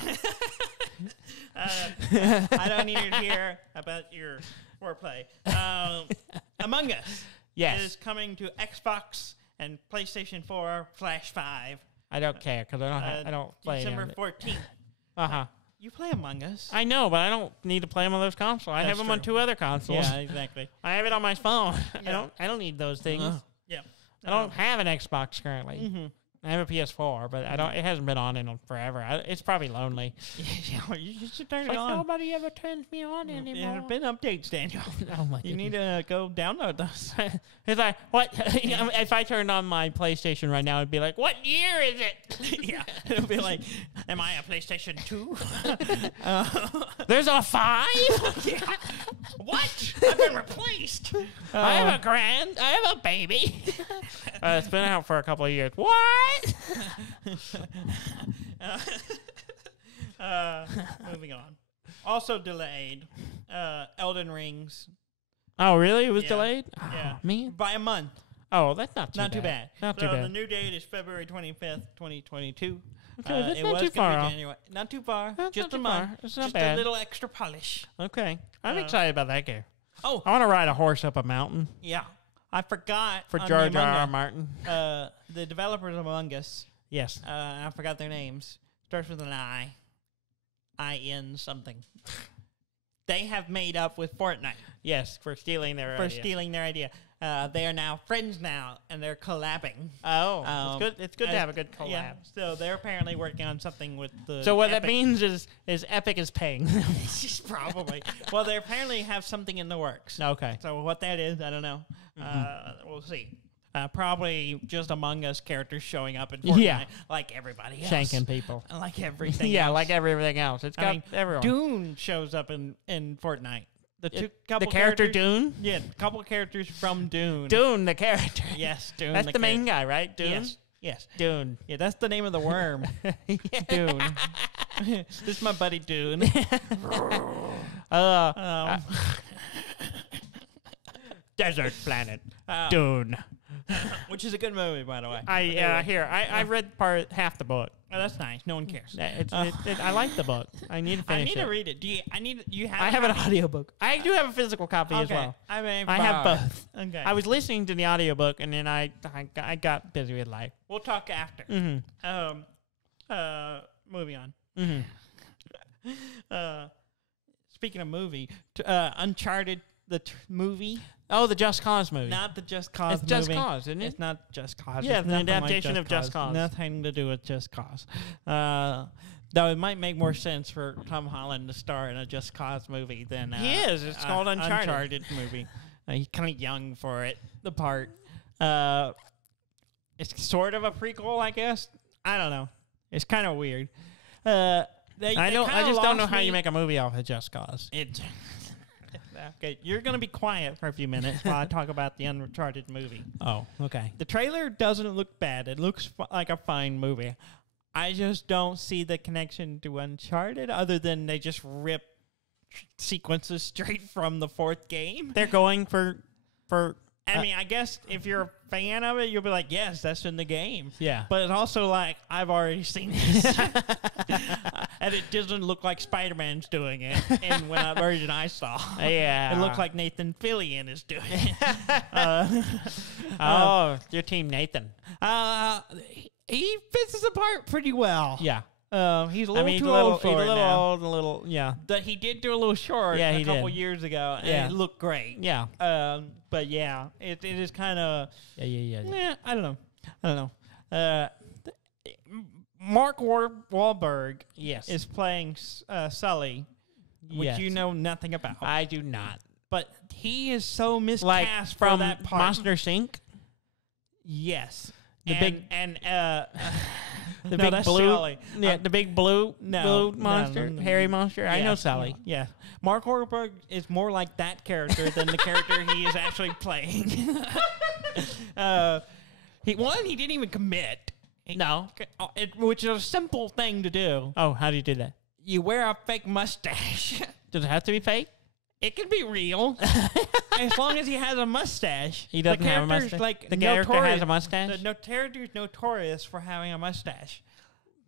I don't need to hear about your foreplay. Among Us is coming to Xbox and PlayStation 4/5. I don't care because I don't play December 14th. You play Among Us. I know, but I don't need to play them on those consoles. I have them on 2 other consoles. Yeah, exactly. I have it on my phone. Yeah. I don't need those things. Yeah. I don't have an Xbox currently. I have a PS4, but I don't. It hasn't been on in forever. It's probably lonely. Yeah, you should turn it on. Nobody ever turns me on anymore. There have been updates, Daniel. Oh my! You need to go download those. It's like what? If I turned on my PlayStation right now, it'd be like, "What year is it?" Yeah, it'll be like, "Am I a PlayStation 2?" There's a 5. Yeah. What? I've been replaced. I have a baby. It's been out for a couple of years. What? Moving on. Also delayed. Elden Rings. Oh, really? It was delayed? Yeah. Oh, man. By a month. Oh, that's not too bad. Not too bad. The new date is February 25th, 2022. Okay, that's it not was too far off. January. Not too far. That's just not a too month. far. It's not just bad. a little extra polish. Okay. I'm excited about that game. Oh. I want to ride a horse up a mountain. Yeah. I forgot. For George R. Martin. The developers of Among Us. Yes. I forgot their names. Starts with an I. I-N something. They have made up with Fortnite. Yes, for stealing their idea. They are now friends now, and they're collabing. Oh, it's good. It's good to have a good collab. Yeah, so they're apparently working on something with the. So what that means is Epic is paying. Probably. Well, they apparently have something in the works. Okay. So what that is, I don't know. We'll see. Probably just Among Us characters showing up in Fortnite, like everybody else. Shanking people. Like everything else. Yeah, like everything else. It's got everyone. Dune shows up in Fortnite. The character Dune? Yeah, a couple of characters from Dune. Dune, the character. Yes, Dune. That's the main guy, right? Dune? Yes. Dune. Yeah, that's the name of the worm. Dune. This is my buddy Dune. Desert planet. Dune. Which is a good movie, by the way. I read half the book. Oh, that's nice. No one cares. I like the book. I need to finish it. I need to read it. I have an audiobook. I do have a physical copy as well. I have both. Okay. I was listening to the audiobook, and then I got busy with life. We'll talk after. Mm-hmm. Moving on. Mm-hmm. Speaking of movie, Uncharted, the movie. Oh, the Just Cause movie. Not the Just Cause movie. It's Just Cause, isn't it? It's not Just Cause. Yeah, it's an adaptation of Just Cause. Nothing to do with Just Cause. Though it might make more sense for Tom Holland to star in a Just Cause movie than he is. It's called Uncharted. Uncharted movie. He's kind of young for it. The part. It's sort of a prequel, I guess. I don't know. It's kind of weird. I just don't know how you make a movie off of Just Cause. Okay, you're going to be quiet for a few minutes while I talk about the Uncharted movie. Oh, okay. The trailer doesn't look bad. It looks like a fine movie. I just don't see the connection to Uncharted other than they just rip sequences straight from the fourth game. They're going for I mean, I guess if you're a fan of it, you'll be like, yes, that's in the game. Yeah. But it's also like, I've already seen this. And it doesn't look like Spider-Man's doing it in the version I saw. Yeah. It looks like Nathan Fillion is doing it. Your team Nathan. He fits the part pretty well. Yeah. He's a little too old for it now. He's a little old, a little, yeah. But he did do a little short a couple years ago, and it looked great. Yeah. But yeah, it is kind of... Yeah. I don't know. Mark Wahlberg is playing Sully, which you know nothing about. I do not. But he is so miscast for that part. Monster Inc.? Yes. The big blue, Sally. the big blue monster, hairy monster. I know Sally. Yeah, Mark Wahlberg is more like that character than the character he is actually playing. He didn't even commit. Which is a simple thing to do. Oh, how do you do that? You wear a fake mustache. Does it have to be fake? It can be real, as long as he has a mustache. He doesn't have a mustache. Like the character has a mustache. The character is notorious for having a mustache.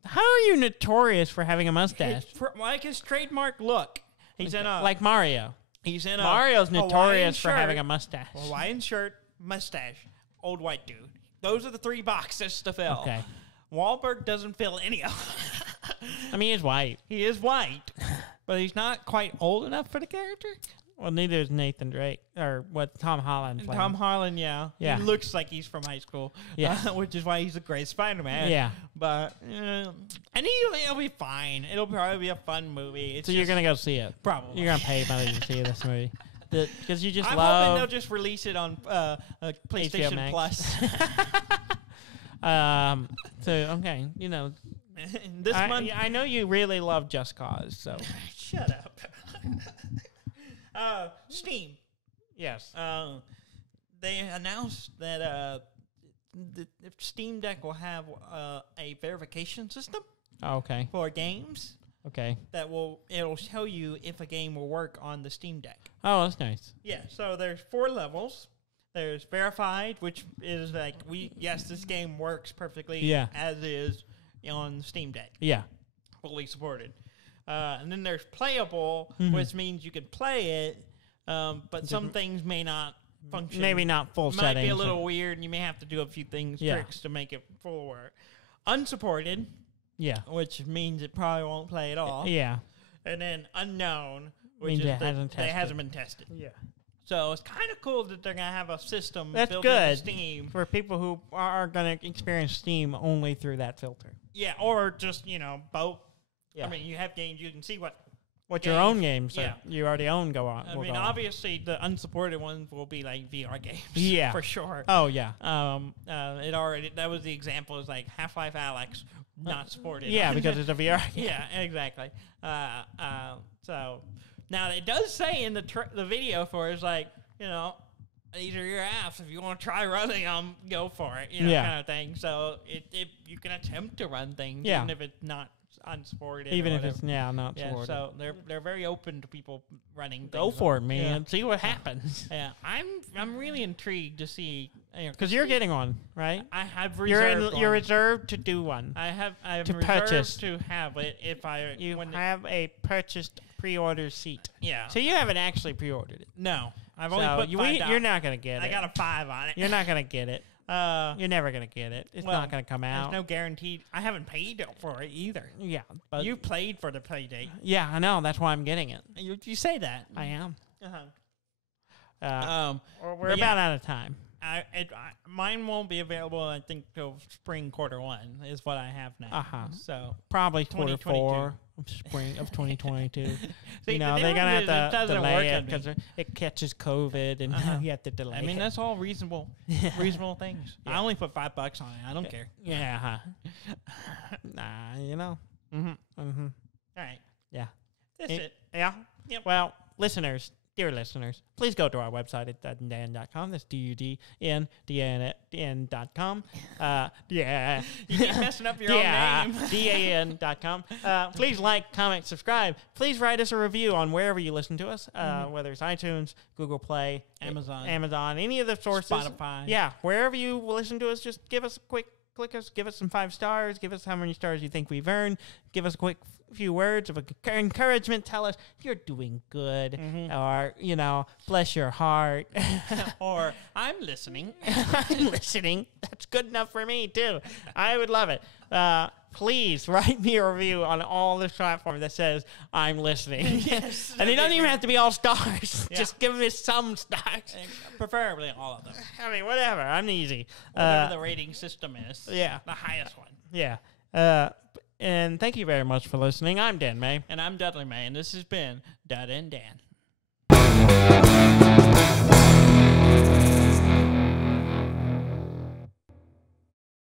How are you notorious for having a mustache? Like his trademark look. He's in a like Mario. He's in a Mario's notorious for having a mustache. Hawaiian shirt, mustache, old white dude. Those are the three boxes to fill. Okay. Wahlberg doesn't fill any of them. I mean, he's white. He is white. But he's not quite old enough for the character? Well, neither is Nathan Drake or Tom Holland. Tom Holland, yeah. He looks like he's from high school. Yeah, which is why he's a great Spider-Man. Yeah, but and he'll be fine. It'll probably be a fun movie. So you're gonna go see it? Probably. You're gonna pay money to see this movie because you just I'm hoping they'll just release it on PlayStation Plus. So okay, this month I know you really love Just Cause, so shut up. Steam. Yes. They announced that the Steam Deck will have a verification system. Okay. For games. Okay. It'll show you if a game will work on the Steam Deck. Oh, that's nice. Yeah. So there's 4 levels. There's verified, which is like this game works perfectly as is on the Steam Deck. Yeah. Fully supported. And then there's playable, which means you can play it, but some things may not function. Maybe not full settings. Might be a little weird, and you may have to do a few tricks to make it full work. Unsupported, which means it probably won't play at all. Yeah. And then unknown, which means it hasn't been tested. Yeah. So it's kind of cool that they're going to have a system built into Steam. For people who are going to experience Steam only through that filter. Yeah, or just, both. Yeah. I mean, you have games, you can see what your own games that you already own go on. I mean, obviously, the unsupported ones will be like VR games. Yeah. For sure. Oh, yeah. That was the example, is like Half-Life Alyx not supported. Yeah, because it's a VR game. Yeah, exactly. So, now it does say in the video for it, it's like, these are your apps. If you want to try running them, go for it, kind of thing. So, you can attempt to run things, even if it's not unsupported. Even if it's not supported. So they're very open to people running things. Go for it, man. See what happens. Yeah, I'm really intrigued to see, because you're getting one, right? I have reserved. You're reserved to do one. I have to reserved purchase to have it if I have a purchased pre-order seat. Yeah. So you haven't actually pre-ordered it. No, I've only put $5. You're not gonna get it. I got a 5 on it. You're not gonna get it. You're never going to get it. It's not going to come out. There's no guarantee. I haven't paid for it either. Yeah. But you played for the play date. Yeah, I know. That's why I'm getting it. You say that. I am. Uh-huh. We're about out of time. Mine won't be available, I think, till spring Q1 is what I have now. Uh-huh. So probably Q4 of spring of 2022. See, they're going to have to delay it because it catches COVID and you have to delay it. I mean, that's all reasonable things. Yeah. I only put $5 on it. I don't care. Yeah. Nah, All right. Yeah. That's it. Yeah? Yep. Well, dear listeners, please go to our website at dudanddan.com. That's DUDNDAN.com. Yeah. You keep messing up your own name. DAN.com. Please like, comment, subscribe. Please write us a review on wherever you listen to us, whether it's iTunes, Google Play, Amazon, any of the sources. Spotify. Yeah, wherever you listen to us, just give us a quick give us some 5 stars, give us how many stars you think we've earned, give us a quick few words of encouragement, tell us you're doing good, or, bless your heart. Or, I'm listening. I'm listening. That's good enough for me, too. I would love it. Please write me a review on all the platforms that says I'm listening. Yes. And it doesn't even have to be all stars. Yeah. Just give me some stars. Preferably all of them. I mean, whatever. I'm easy. Whatever the rating system is. Yeah. The highest one. Yeah. And thank you very much for listening. I'm Dan May. And I'm Dudley May. And this has been Dud and Dan.